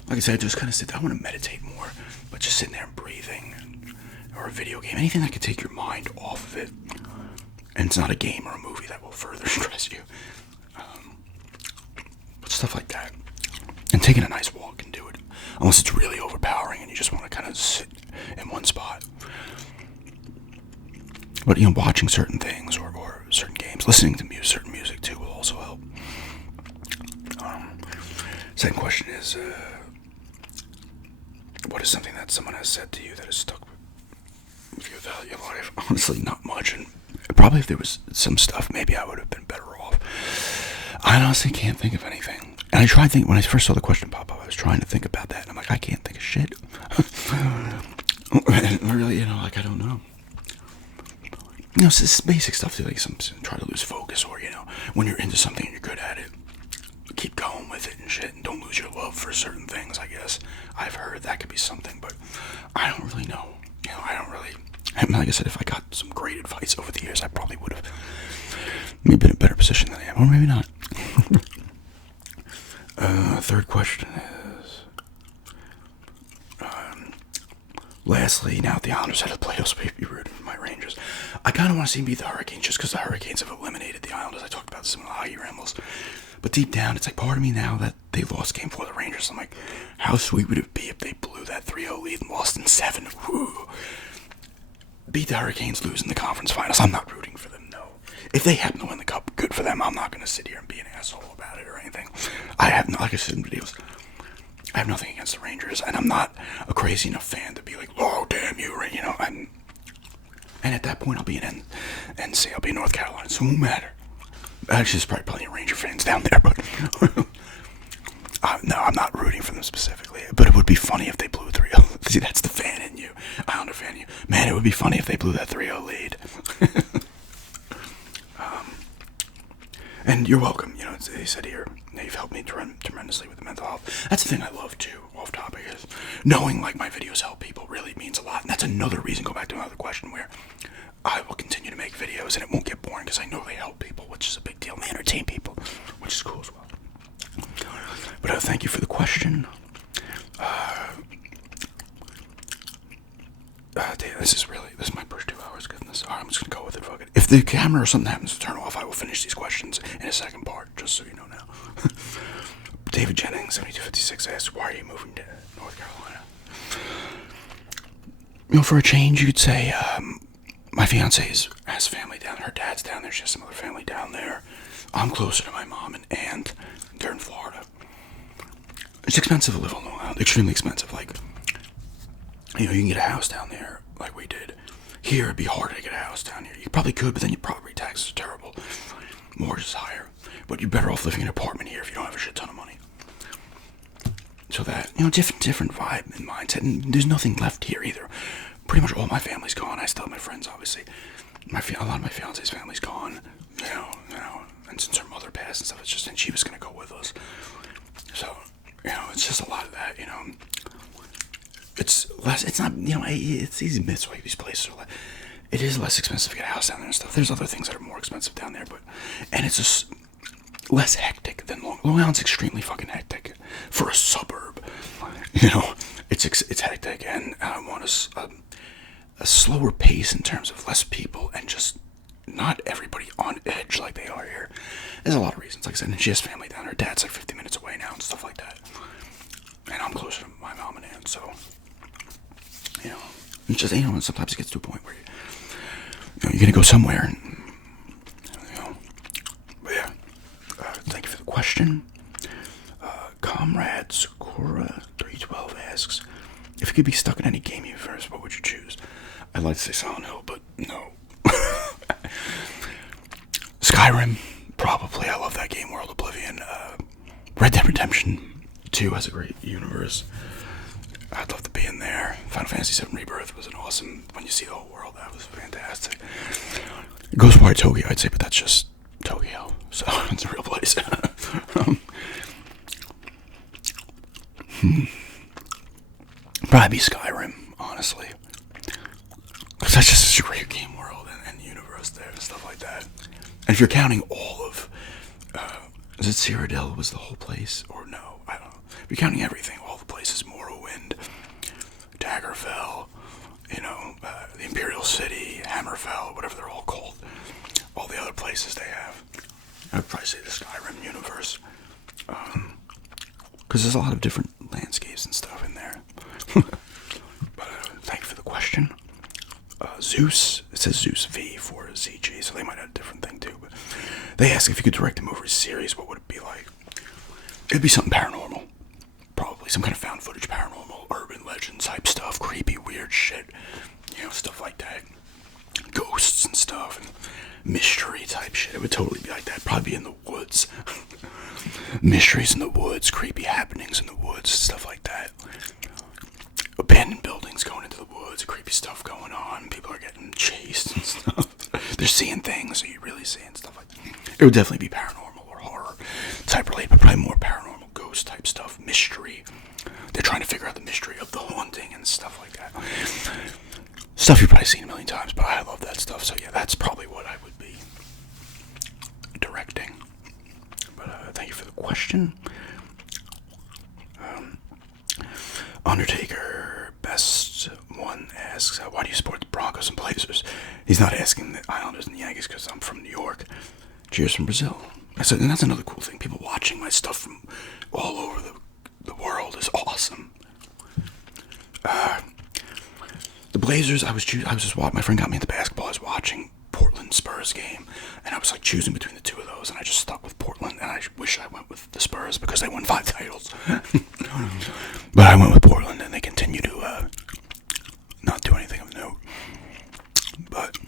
Like I said, just kind of sit there. I want to meditate more, but just sitting there and breathing, or a video game, anything that could take your mind off of it. And it's not a game or a movie that will further stress you. But stuff like that. And taking a nice walk can do it. Unless it's really overpowering and you just want to kind of sit in one spot. But, watching certain things or certain games, listening to certain music too will also help. Second question is, what is something that someone has said to you that has stuck with you throughout your life? Honestly, not much. And probably if there was some stuff, maybe I would have been better off. I honestly can't think of anything. And I tried thinking, when I first saw the question pop up, I was trying to think about that. And I'm like, I can't think of shit. Really, I don't know. It's this basic stuff too, like try to lose focus, or when you're into something and you're good at it, keep going with it and shit, and don't lose your love for certain things. I guess I've heard that could be something, but I don't really know. I don't really. Like I said, if I got some great advice over the years, I probably would have maybe been in a better position than I am, or maybe not. Third question is. Lastly, now the Islanders out of the playoffs, be rooting for my Rangers. I kind of want to see them beat the Hurricanes just because the Hurricanes have eliminated the Islanders. I talked about this in the hockey rambles. But deep down, it's like part of me now that they lost game 4 of the Rangers. I'm like, how sweet would it be if they blew that 3-0 lead and lost in 7? Woo. Beat the Hurricanes, lose in the conference finals. I'm not rooting for them, no. If they happen to win the cup, good for them. I'm not going to sit here and be an asshole about it or anything. I have, like I said in videos, I have nothing against the Rangers, and I'm not a crazy enough fan to be like, oh, damn you, and at that point, I'll be in NC, I'll be in North Carolina, so it won't matter. Actually, there's probably plenty of Ranger fans down there, but no, I'm not rooting for them specifically, but it would be funny if they blew 3-0. See, that's the fan in you, Islander fan in you. Man, it would be funny if they blew that 3-0 lead. And you're welcome, they said here, you've helped me tremendously with the mental health. That's the thing I love too, off topic, is knowing like my videos help people really means a lot. And that's another reason, go back to another question, where I will continue to make videos and it won't get boring because I know they help people, which is a big deal. And they entertain people, which is cool as well. But thank you for the question. This is my first 2 hours, goodness. Alright, I'm just gonna go with it, fuck it. If the camera or something happens to turn off, I will finish these questions in a second part, just so you know now. David Jennings, 7256 asks, why are you moving to North Carolina? For a change, you could say, my fiance has family down there. Her dad's down there. She has some other family down there. I'm closer to my mom and aunt. They're in Florida. It's expensive to live on Long Island. Extremely expensive. Like, you can get a house down there like we did. Here, it'd be harder to get a house down here. You probably could, but then your property taxes are terrible. Mortgage is higher. But you're better off living in an apartment here if you don't have a shit ton of money. So that, different vibe and mindset. And there's nothing left here either. Pretty much all my family's gone. I still have my friends, obviously. A lot of my fiance's family's gone. And since her mother passed and stuff, and she was gonna go with us. So, it's just a lot of that. It's less. It's not. It's easy to miss why these places are. It is less expensive to get a house down there and stuff. There's other things that are more expensive down there, and it's just less hectic than Long Island's extremely fucking hectic for a suburb. You know, it's hectic, and I want a slower pace in terms of less people and just not everybody on edge like they are here. There's a lot of reasons. Like I said, and she has family down. Her dad's like 50 minutes away now and stuff like that. And I'm closer to my mom and aunt, so you know, it's just, you know, sometimes it gets to a point where you're gonna go somewhere, and you know, but yeah. Thank you for the question. Comrade Sakura 312 asks, if you could be stuck in any game universe, what would you choose? I'd like to say Silent Hill, but no. Skyrim, probably. I love that game world. Oblivion. Red Dead Redemption 2 has a great universe. I'd love to be in there. Final Fantasy VII Rebirth was an awesome, when you see the whole world, that was fantastic. Ghostwire Tokyo, I'd say, but that's just Tokyo, so it's a real place. Probably be Skyrim, honestly. Because that's just such a great game world and universe there and stuff like that. And if you're counting all of, is it Cyrodiil was the whole place? Or no, I don't know. If you're counting everything, all the places, Morrowind, Daggerfell, you know, the Imperial City, Hammerfell, whatever they're all called, all the other places they have, I'd probably say the Skyrim universe. Because there's a lot of different landscapes and stuff in there. But thank you for the question. Zeus, it says Zeus V for ZG, so they might have a different thing too. But they ask if you could direct a movie series, what would it be like? It'd be something paranormal. Probably some kind of found footage paranormal, urban legend type stuff, creepy, weird shit. You know, stuff like that. Ghosts and stuff, and mystery type shit. It would totally be like that. Probably be in the woods. Mysteries in the woods, creepy happenings in the woods, stuff like that. Abandoned buildings going into the woods, creepy stuff going on. People are getting chased and stuff. They're seeing things. Are you really seeing stuff like that? It would definitely be paranormal or horror type related, but probably more paranormal, ghost type stuff, mystery. They're trying to figure out the mystery of the haunting and stuff like that. Stuff you've probably seen a million times, but I love that stuff. So yeah, that's probably what I would be directing. But thank you for the question. Undertaker Best One asks, why do you support the Broncos and Blazers? He's not asking the Islanders and the Yankees because I'm from New York. Cheers from Brazil. And that's another cool thing. People watching my stuff from all over the world is awesome. The Blazers, I was just watching. My friend got me into basketball. I was watching Portland Spurs game, and I was like choosing between the two of those, and I just stuck with Portland, and I wish I went with the Spurs because they won 5 titles. But I went with Portland, and they continue to not do anything of note. But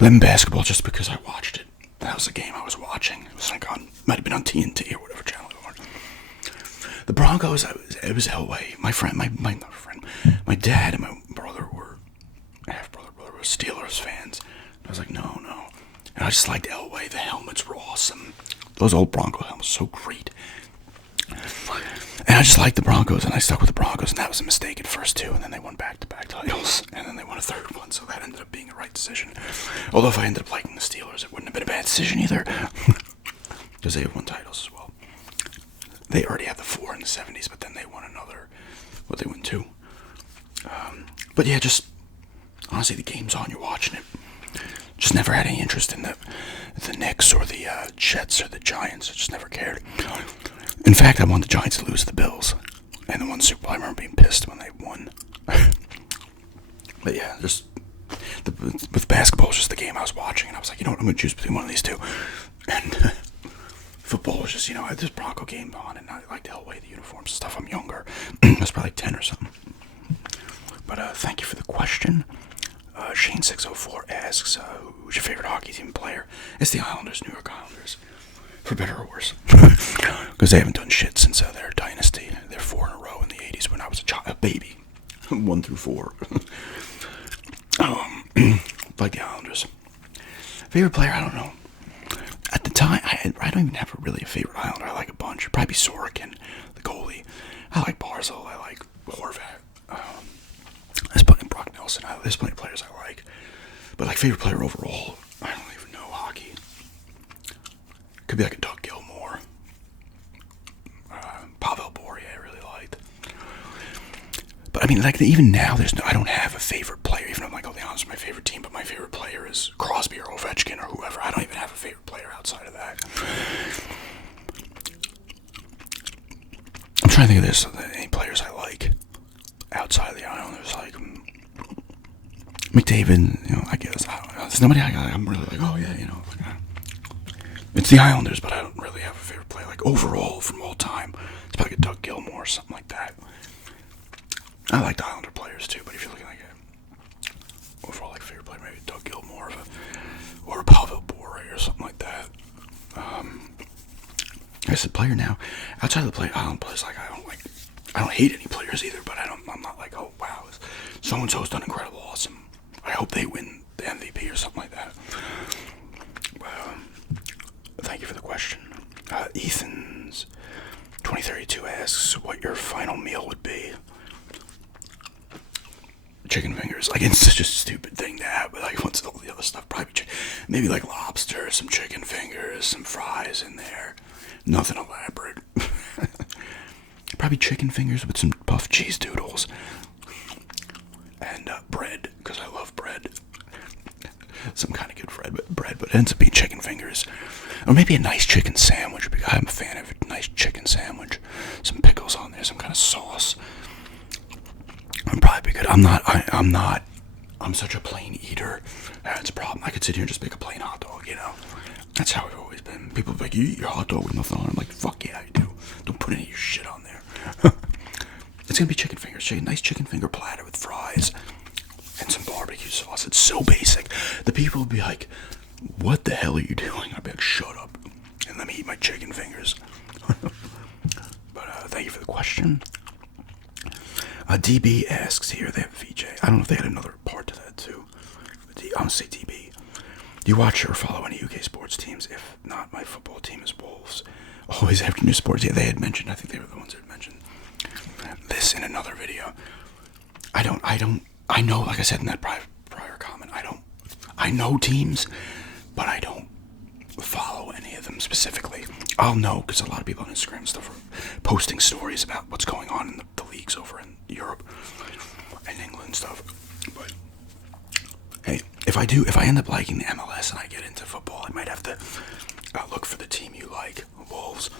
then basketball, just because I watched it. That was the game I was watching. It was like might have been on TNT or whatever channel it was. The Broncos, it was Elway. My dad and my brother were, half-brother were Steelers fans. And I was like, no. And I just liked Elway. The helmets were awesome. Those old Bronco helmets were so great. And I just liked the Broncos, and I stuck with the Broncos, and that was a mistake at first, too. And then they won back-to-back titles, and then they won a third one, so that ended up being a right decision. Although if I ended up liking the Steelers, it wouldn't have been a bad decision either. Because they have won titles as well. They already had the 4 in the 70s, but then they won another. They won 2. But yeah, just honestly, the game's on, you're watching it. Just never had any interest in the Knicks or the Jets or the Giants. I just never cared. In fact, I wanted the Giants to lose to the Bills. And the one Super Bowl, I remember being pissed when they won. But yeah, just with basketball, it's just the game I was watching, and I was like, you know what, I'm going to choose between one of these two. And football was just, I had this Bronco game on, and I liked Elway, the uniforms and stuff. I'm younger. I was probably 10 or something. But thank you for the question. Shane604 asks, who's your favorite hockey team player? It's the Islanders, New York Islanders. For better or worse. Because they haven't done shit since their dynasty. They're 4 in a row in the 80s when I was a baby. 1 through 4. Like the Islanders. Favorite player, I don't know. At the time, I don't even have a favorite Islander. I like a bunch. Probably Sorokin, the goalie. I like Barzal. I like Horvat. There's plenty of Brock Nelson. There's plenty of players I like. But like favorite player overall, I don't even know hockey. Could be like a Doug Gilmour. But I mean, like even now, I don't have a favorite player. Even though I'm like, oh, the Islanders are my favorite team, but my favorite player is Crosby or Ovechkin or whoever. I don't even have a favorite player outside of that. I'm trying to think of any players I like outside of the Islanders, like McDavid. I guess I don't know. There's nobody I'm really like, oh yeah, it's the Islanders, but I don't really have a favorite player. Like overall, from all time, it's probably like a Doug Gilmour or something like that. I like the Islander players too, but if you're looking like overall like favorite player, maybe Doug Gilmour or a Pavel Bure or something like that. I said player now. Outside of the play, Island players, like I don't hate any players either, but I'm not like, oh wow, so and so's done incredible, awesome. I hope they win the MVP or something like that. Thank you for the question. Ethan's 2032 asks what your final meal would be. Chicken fingers. Like, it's such a stupid thing to have, but like, what's all the other stuff? Probably maybe like lobster, some chicken fingers, some fries in there. Nothing elaborate. Probably chicken fingers with some puffed cheese doodles. And bread, because I love bread. Some kind of good bread, but it ends up being chicken fingers. Or maybe a nice chicken sandwich, because I'm a fan of a nice chicken sandwich. Some pickles on there, some kind of sauce. I'm probably good. I'm such a plain eater. That's a problem. I could sit here and just make a plain hot dog, That's how I've always been. People are like, you eat your hot dog with nothing on it. I'm like, fuck yeah, I do. Don't put any of your shit on there. It's gonna be chicken fingers. Nice chicken finger platter with fries and some barbecue sauce. It's so basic. The people would be like, what the hell are you doing? I'd be like, shut up and let me eat my chicken fingers. But thank you for the question. DB asks here, they have VJ. I don't know if they had another part to that too. I'm gonna say DB. Do you watch or follow any UK sports teams? If not, my football team is Wolves. Always afternoon sports. Yeah, they had mentioned. I think they were the ones that had mentioned this in another video. I know, like I said in that prior comment, I know teams, but I don't follow any of them specifically. I'll know because a lot of people on Instagram and stuff are posting stories about what's going on in the leagues over in Europe and England and stuff. But hey, if I end up liking the MLS and I get into football, I might have to look for the team you like, Wolves,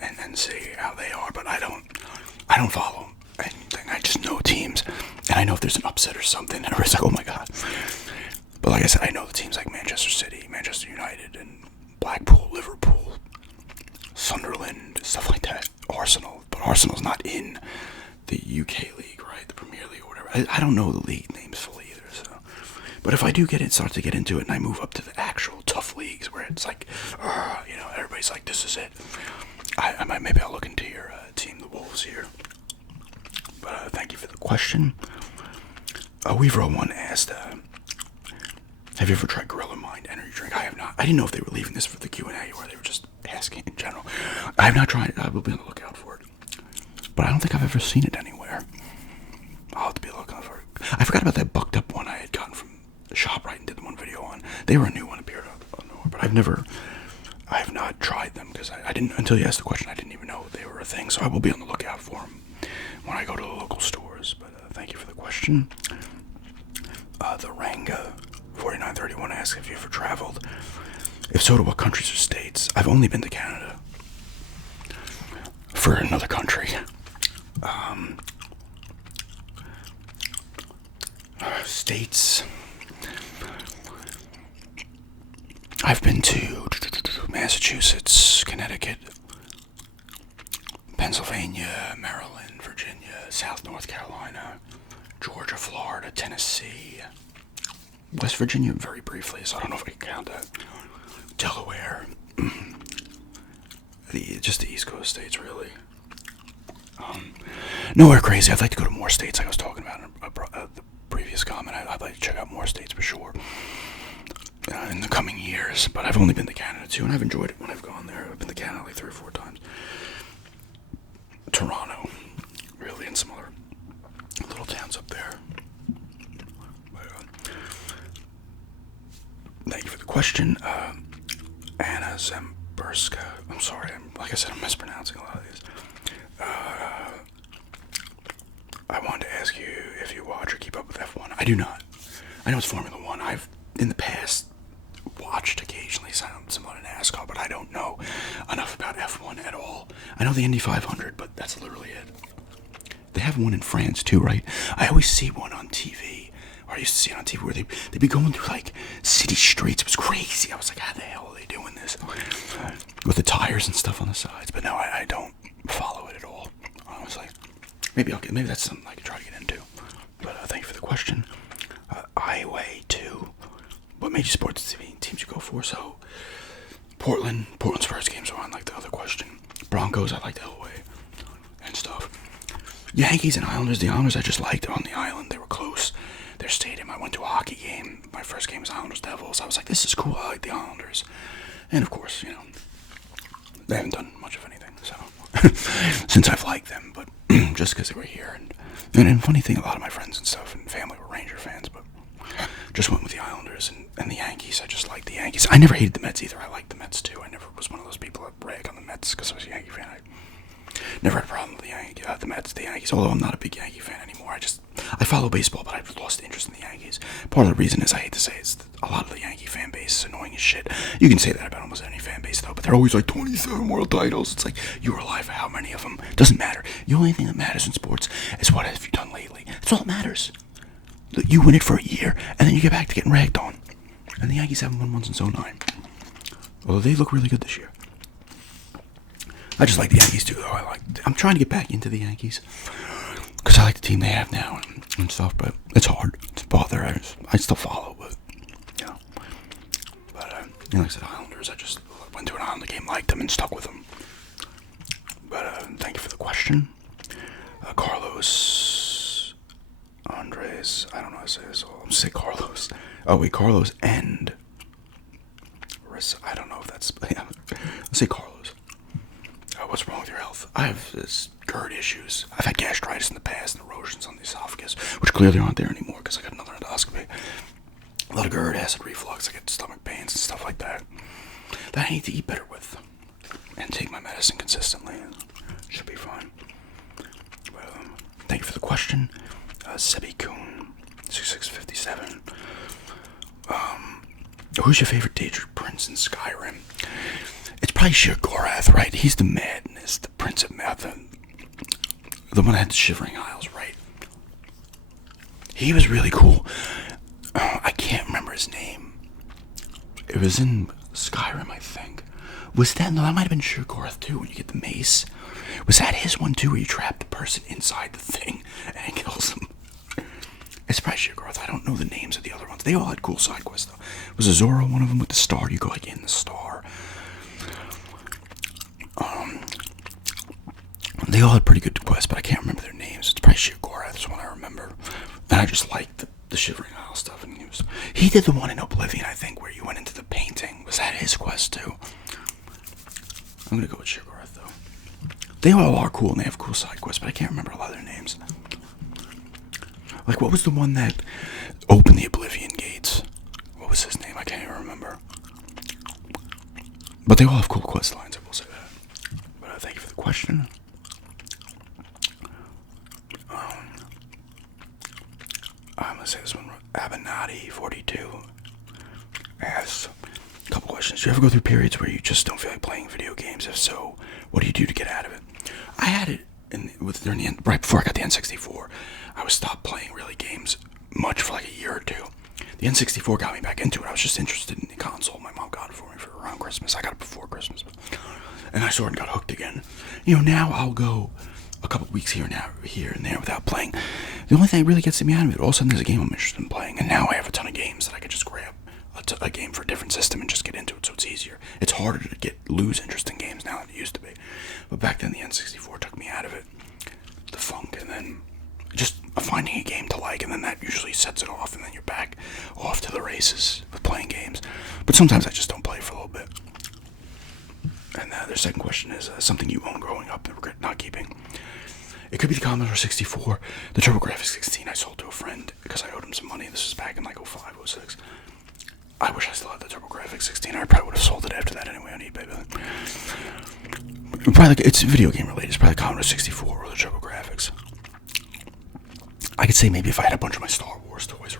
and see how they are. But I don't follow anything. I just know teams, and I know if there's an upset or something, everybody's like, oh my god. But like I said, I know the teams like Manchester City, Manchester United, and Blackpool, Liverpool, Sunderland, stuff like that. Arsenal, but Arsenal's not in the UK league, right? The Premier League or whatever. I don't know the league names fully either. So, but if I do start to get into it, and I move up to the actual tough leagues where it's like, everybody's like, this is it. Maybe I'll look into your team, the Wolves here. But thank you for the question. Weaver01 asked, have you ever tried Gorilla Mind energy drink? I have not. I didn't know if they were leaving this for the Q&A or they were just asking in general. I have not tried it. I will be on the lookout for it. But I don't think I've ever seen it anywhere. I'll have to be looking for it. I forgot about that bucked up one I had gotten from ShopRite and did the one video on. They were a new one, appeared on nowhere, but I have not tried them because I didn't, until you asked the question, I didn't even know they were a thing. So I will be on the lookout for them when I go to the local stores. But thank you for the question. The Ranga 4931 asks, have you ever traveled? If so, to what countries or states? I've only been to Canada. For another country. States. I've been to Massachusetts, Connecticut, Pennsylvania, Maryland, Virginia, South North Carolina, Georgia, Florida, Tennessee, West Virginia very briefly, so I don't know if I can count that. Delaware. Just the East Coast states, really. Nowhere crazy. I'd like to go to more states, like I was talking about in the previous comment. I'd like to check out more states for sure in the coming years. But I've only been to Canada too, and I've enjoyed it when I've gone there. I've been to Canada like 3 or 4 times. Toronto, really, and some other little towns up there. But, thank you for the question. Anna Zemberska. I'm sorry, like I said, I'm mispronouncing a lot of these. I want I do not. I know it's Formula One. I've, in the past, watched occasionally similar to NASCAR, but I don't know enough about F1 at all. I know the Indy 500, but that's literally it. They have one in France too, right? I always see one on TV, or I used to see it on TV, where they'd be going through like city streets. It was crazy. I was like, how the hell are they doing this? With the tires and stuff on the sides. But no, I don't follow it at all, honestly. Maybe that's something I could try to get into. But thank you for the question. Highway 2. What major sports teams you go for? So, Portland's first games were on, like the other question. Broncos, I liked Elway and stuff. Yankees and Islanders. The Islanders I just liked on the island. They were close. Their stadium. I went to a hockey game. My first game was Islanders Devils. I was like, this is cool. I like the Islanders. And of course, they haven't done much of anything, so since I've liked them, but just because they were here. And funny thing, a lot of my friends and stuff and family were Ranger fans, but just went with the Islanders and the Yankees. I just liked the Yankees. I never hated the Mets either. I liked the Mets too. I never was one of those people that rag on the Mets because I was a Yankee fan. I never had a problem with the Mets, the Yankees, although I'm not a big Yankee fan anymore. I follow baseball, but I've lost interest in the Yankees. Part of the reason is, I hate to say, it's a lot of the Yankee fan base is annoying as shit. You can say that about almost any fan base, though, but they're always like 27 world titles. It's like, you were alive for how many of them? Doesn't matter. The only thing that matters in sports is what have you done lately. That's all that matters. You win it for a year, and then you get back to getting ragged on. And the Yankees haven't won one since 2009. Although they look really good this year. I just like the Yankees too, though. I'm trying to get back into the Yankees because I like the team they have now and stuff. But it's hard. It's a bother. I still follow, but But like I said, Islanders. I just went to an Islander game, liked them, and stuck with them. But thank you for the question, Carlos Andres. I don't know how to say this. I'm gonna say Carlos. Oh wait, Carlos and I don't know if that's. Yeah, let's say Carlos. What's wrong with your health? I have this GERD issues. I've had gastritis in the past and erosions on the esophagus, which clearly aren't there anymore because I got another endoscopy. A lot of GERD, acid reflux, I get stomach pains and stuff like that. That I need to eat better with and take my medicine consistently. Should be fine. Thank you for the question, Sebi Kuhn, 6657. Who's your favorite Daedric prince in Skyrim? It's probably Sheogorath, right? He's the madness, the Prince of Math, the one that had the Shivering Isles, right? He was really cool. I can't remember his name. It was in Skyrim, I think. Was that? No, that might have been Sheogorath too, when you get the mace. Was that his one too, where you trap the person inside the thing and it kills them? It's probably Sheogorath. I don't know the names of the other ones. They all had cool side quests, though. Was Azora one of them with the star? You go like in the star. They all had pretty good quests, but I can't remember their names. It's probably Sheogorath, that's one I remember. And I just liked the Shivering Isle stuff. And he did the one in Oblivion, I think, where you went into the painting. Was that his quest too? I'm gonna go with Sheogorath, though. They all are cool and they have cool side quests, but I can't remember a lot of their names. Like, what was the one that opened the Oblivion gates? What was his name? I can't even remember. But they all have cool quest lines, I will say that. But thank you for the question. I'm going to say this one. Abinati42 asks a couple questions. Do you ever go through periods where you just don't feel like playing video games? If so, what do you do to get out of it? I had it during the end, right before I got the N64. I was stopped playing really games much for like a year or two. The N64 got me back into it. I was just interested in the console. My mom got it for me for around Christmas. I got it before Christmas, and I sort of got hooked again. Now I'll go a couple weeks here and there without playing. The only thing that really gets me out of it, all of a sudden there's a game I'm interested in playing, and now I have a ton of games that I could just grab a game for a different system and just get into it, so it's easier. It's harder to lose interest in games now than it used to be. But back then the N64 took me out of it. The funk, and then just finding a game to like, and then that usually sets it off, and then you're back off to the races with playing games. But sometimes I just don't play for a little bit. And their second question is something you owned growing up and regret not keeping. It could be the Commodore 64. The TurboGrafx 16 I sold to a friend because I owed him some money. This was back in like 05, 06. I wish I still had the TurboGrafx 16. I probably would have sold it after that anyway on eBay. But probably it's video game related. It's probably the Commodore 64 or the TurboGrafx. I could say maybe if I had a bunch of my Star Wars toys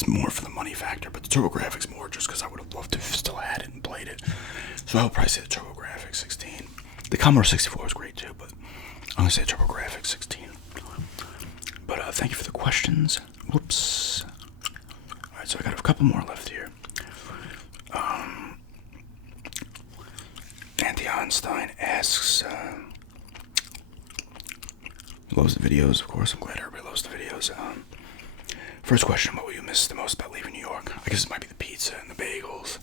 just more for the money factor, but the TurboGrafx more just because I would have loved to have still had it and played it. So I would probably say the TurboGrafx 16. The Commodore 64 was great too, but I'm gonna say TurboGrafx 16. But thank you for the questions. Whoops. All right, so I got a couple more left here. Andy Einstein asks, loves the videos, of course. I'm glad everybody loves the videos. First question, what will you miss the most about leaving New York? I guess it might be the pizza and the bagels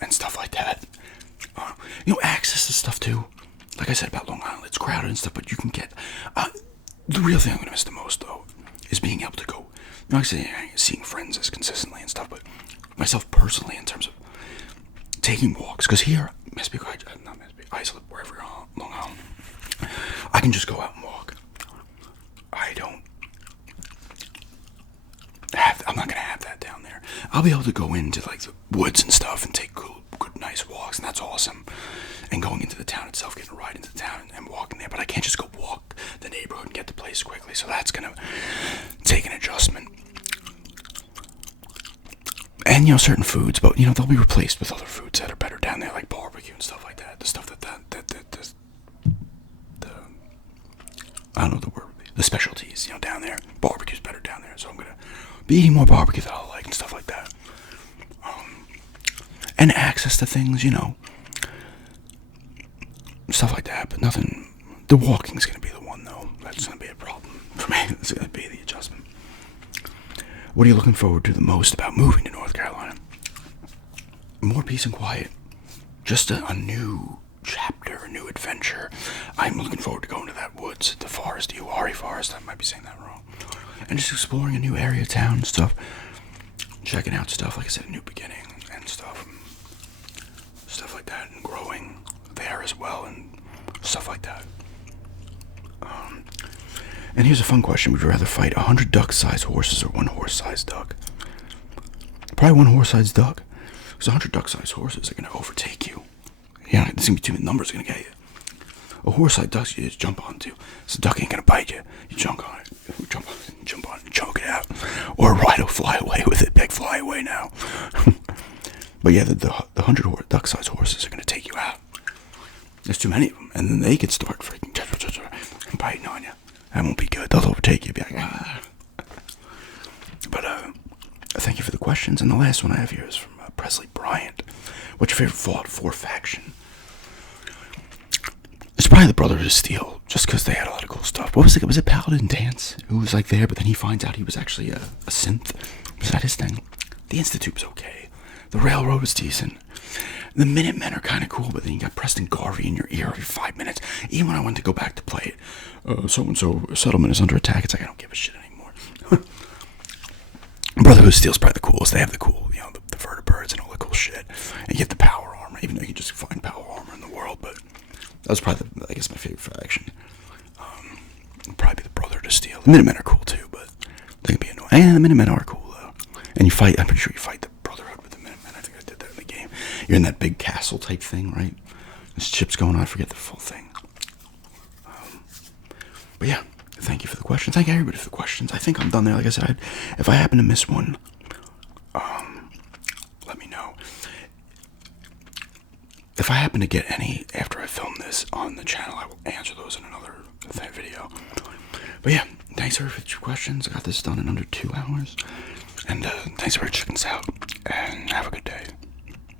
and stuff like that. Access to stuff too. Like I said about Long Island, it's crowded and stuff, but you can get... the real thing I'm going to miss the most, though, is being able to go... Like I say, seeing friends as consistently and stuff, but myself personally in terms of taking walks. Because here, Islip, wherever you're on Long Island, I can just go out and walk. I'm not gonna have that down there. I'll be able to go into like the woods and stuff and take good, nice walks, and that's awesome. And going into the town itself, getting a ride into the town and walking there, but I can't just go walk the neighborhood and get the place quickly. So that's gonna take an adjustment. And certain foods, but they'll be replaced with other foods that are better down there, like barbecue and stuff like that. The stuff I don't know the word. The specialties, down there. Barbecue's better down there, so I'm gonna be eating more barbecue that I like and stuff like that. And access to things, stuff like that. But nothing. The walking's gonna be the one though. That's gonna be a problem for me. It's gonna be the adjustment. What are you looking forward to the most about moving to North Carolina? More peace and quiet. Just a new chapter, a new adventure. I'm looking forward to going to that woods, the forest, Uwharrie Forest. I might be saying that wrong. And just exploring a new area of town and stuff. Checking out stuff, like I said, a new beginning and stuff. Stuff like that, and growing there as well, and stuff like that. And here's a fun question. Would you rather fight 100 duck-sized horses or one horse-sized duck? Probably one horse-sized duck. Because 100 duck-sized horses are going to overtake you. There's going to be too many numbers going to get you. A horse-sized duck you just jump onto. So the duck ain't going to bite you. You jump on it. Jump on it and choke it out. Or ride or fly away with it. Big fly away now. But yeah, the 100 duck-sized horses are going to take you out. There's too many of them. And then they could start freaking biting on you. That won't be good. They'll overtake you. Be like, ah. But thank you for the questions. And the last one I have here is from Presley Bryant. What's your favorite Fallout 4 faction? It's probably the Brothers of Steel, just because they had a lot of cool stuff. What was it? Was it Paladin Dance who was like there, but then he finds out he was actually a synth? Was that his thing? The Institute was okay. The Railroad was decent. The Minutemen are kind of cool, but then you got Preston Garvey in your ear every 5 minutes. Even when I went to go back to play it, so-and-so settlement is under attack. It's like, I don't give a shit anymore. Brotherhood of Steel's probably the coolest. They have the cool, the vertibirds and all the cool shit. And you get the power armor, even though you can just find power armor in the world. But that was probably, my favorite faction. Probably the Brotherhood of Steel. The Minutemen are cool too, but they can be annoying. And the Minutemen are cool though. And you fight. I'm pretty sure you fight the Brotherhood with the Minutemen. I think I did that in the game. You're in that big castle type thing, right? There's ships going on. I forget the full thing. But yeah, thank you for the questions. Thank everybody for the questions. I think I'm done there. Like I said, if I happen to miss one, let me know. If I happen to get any after I film this on the channel, I will answer those in another video. But yeah, thanks everybody for your questions. I got this done in under 2 hours. And thanks for checking us out. And have a good day.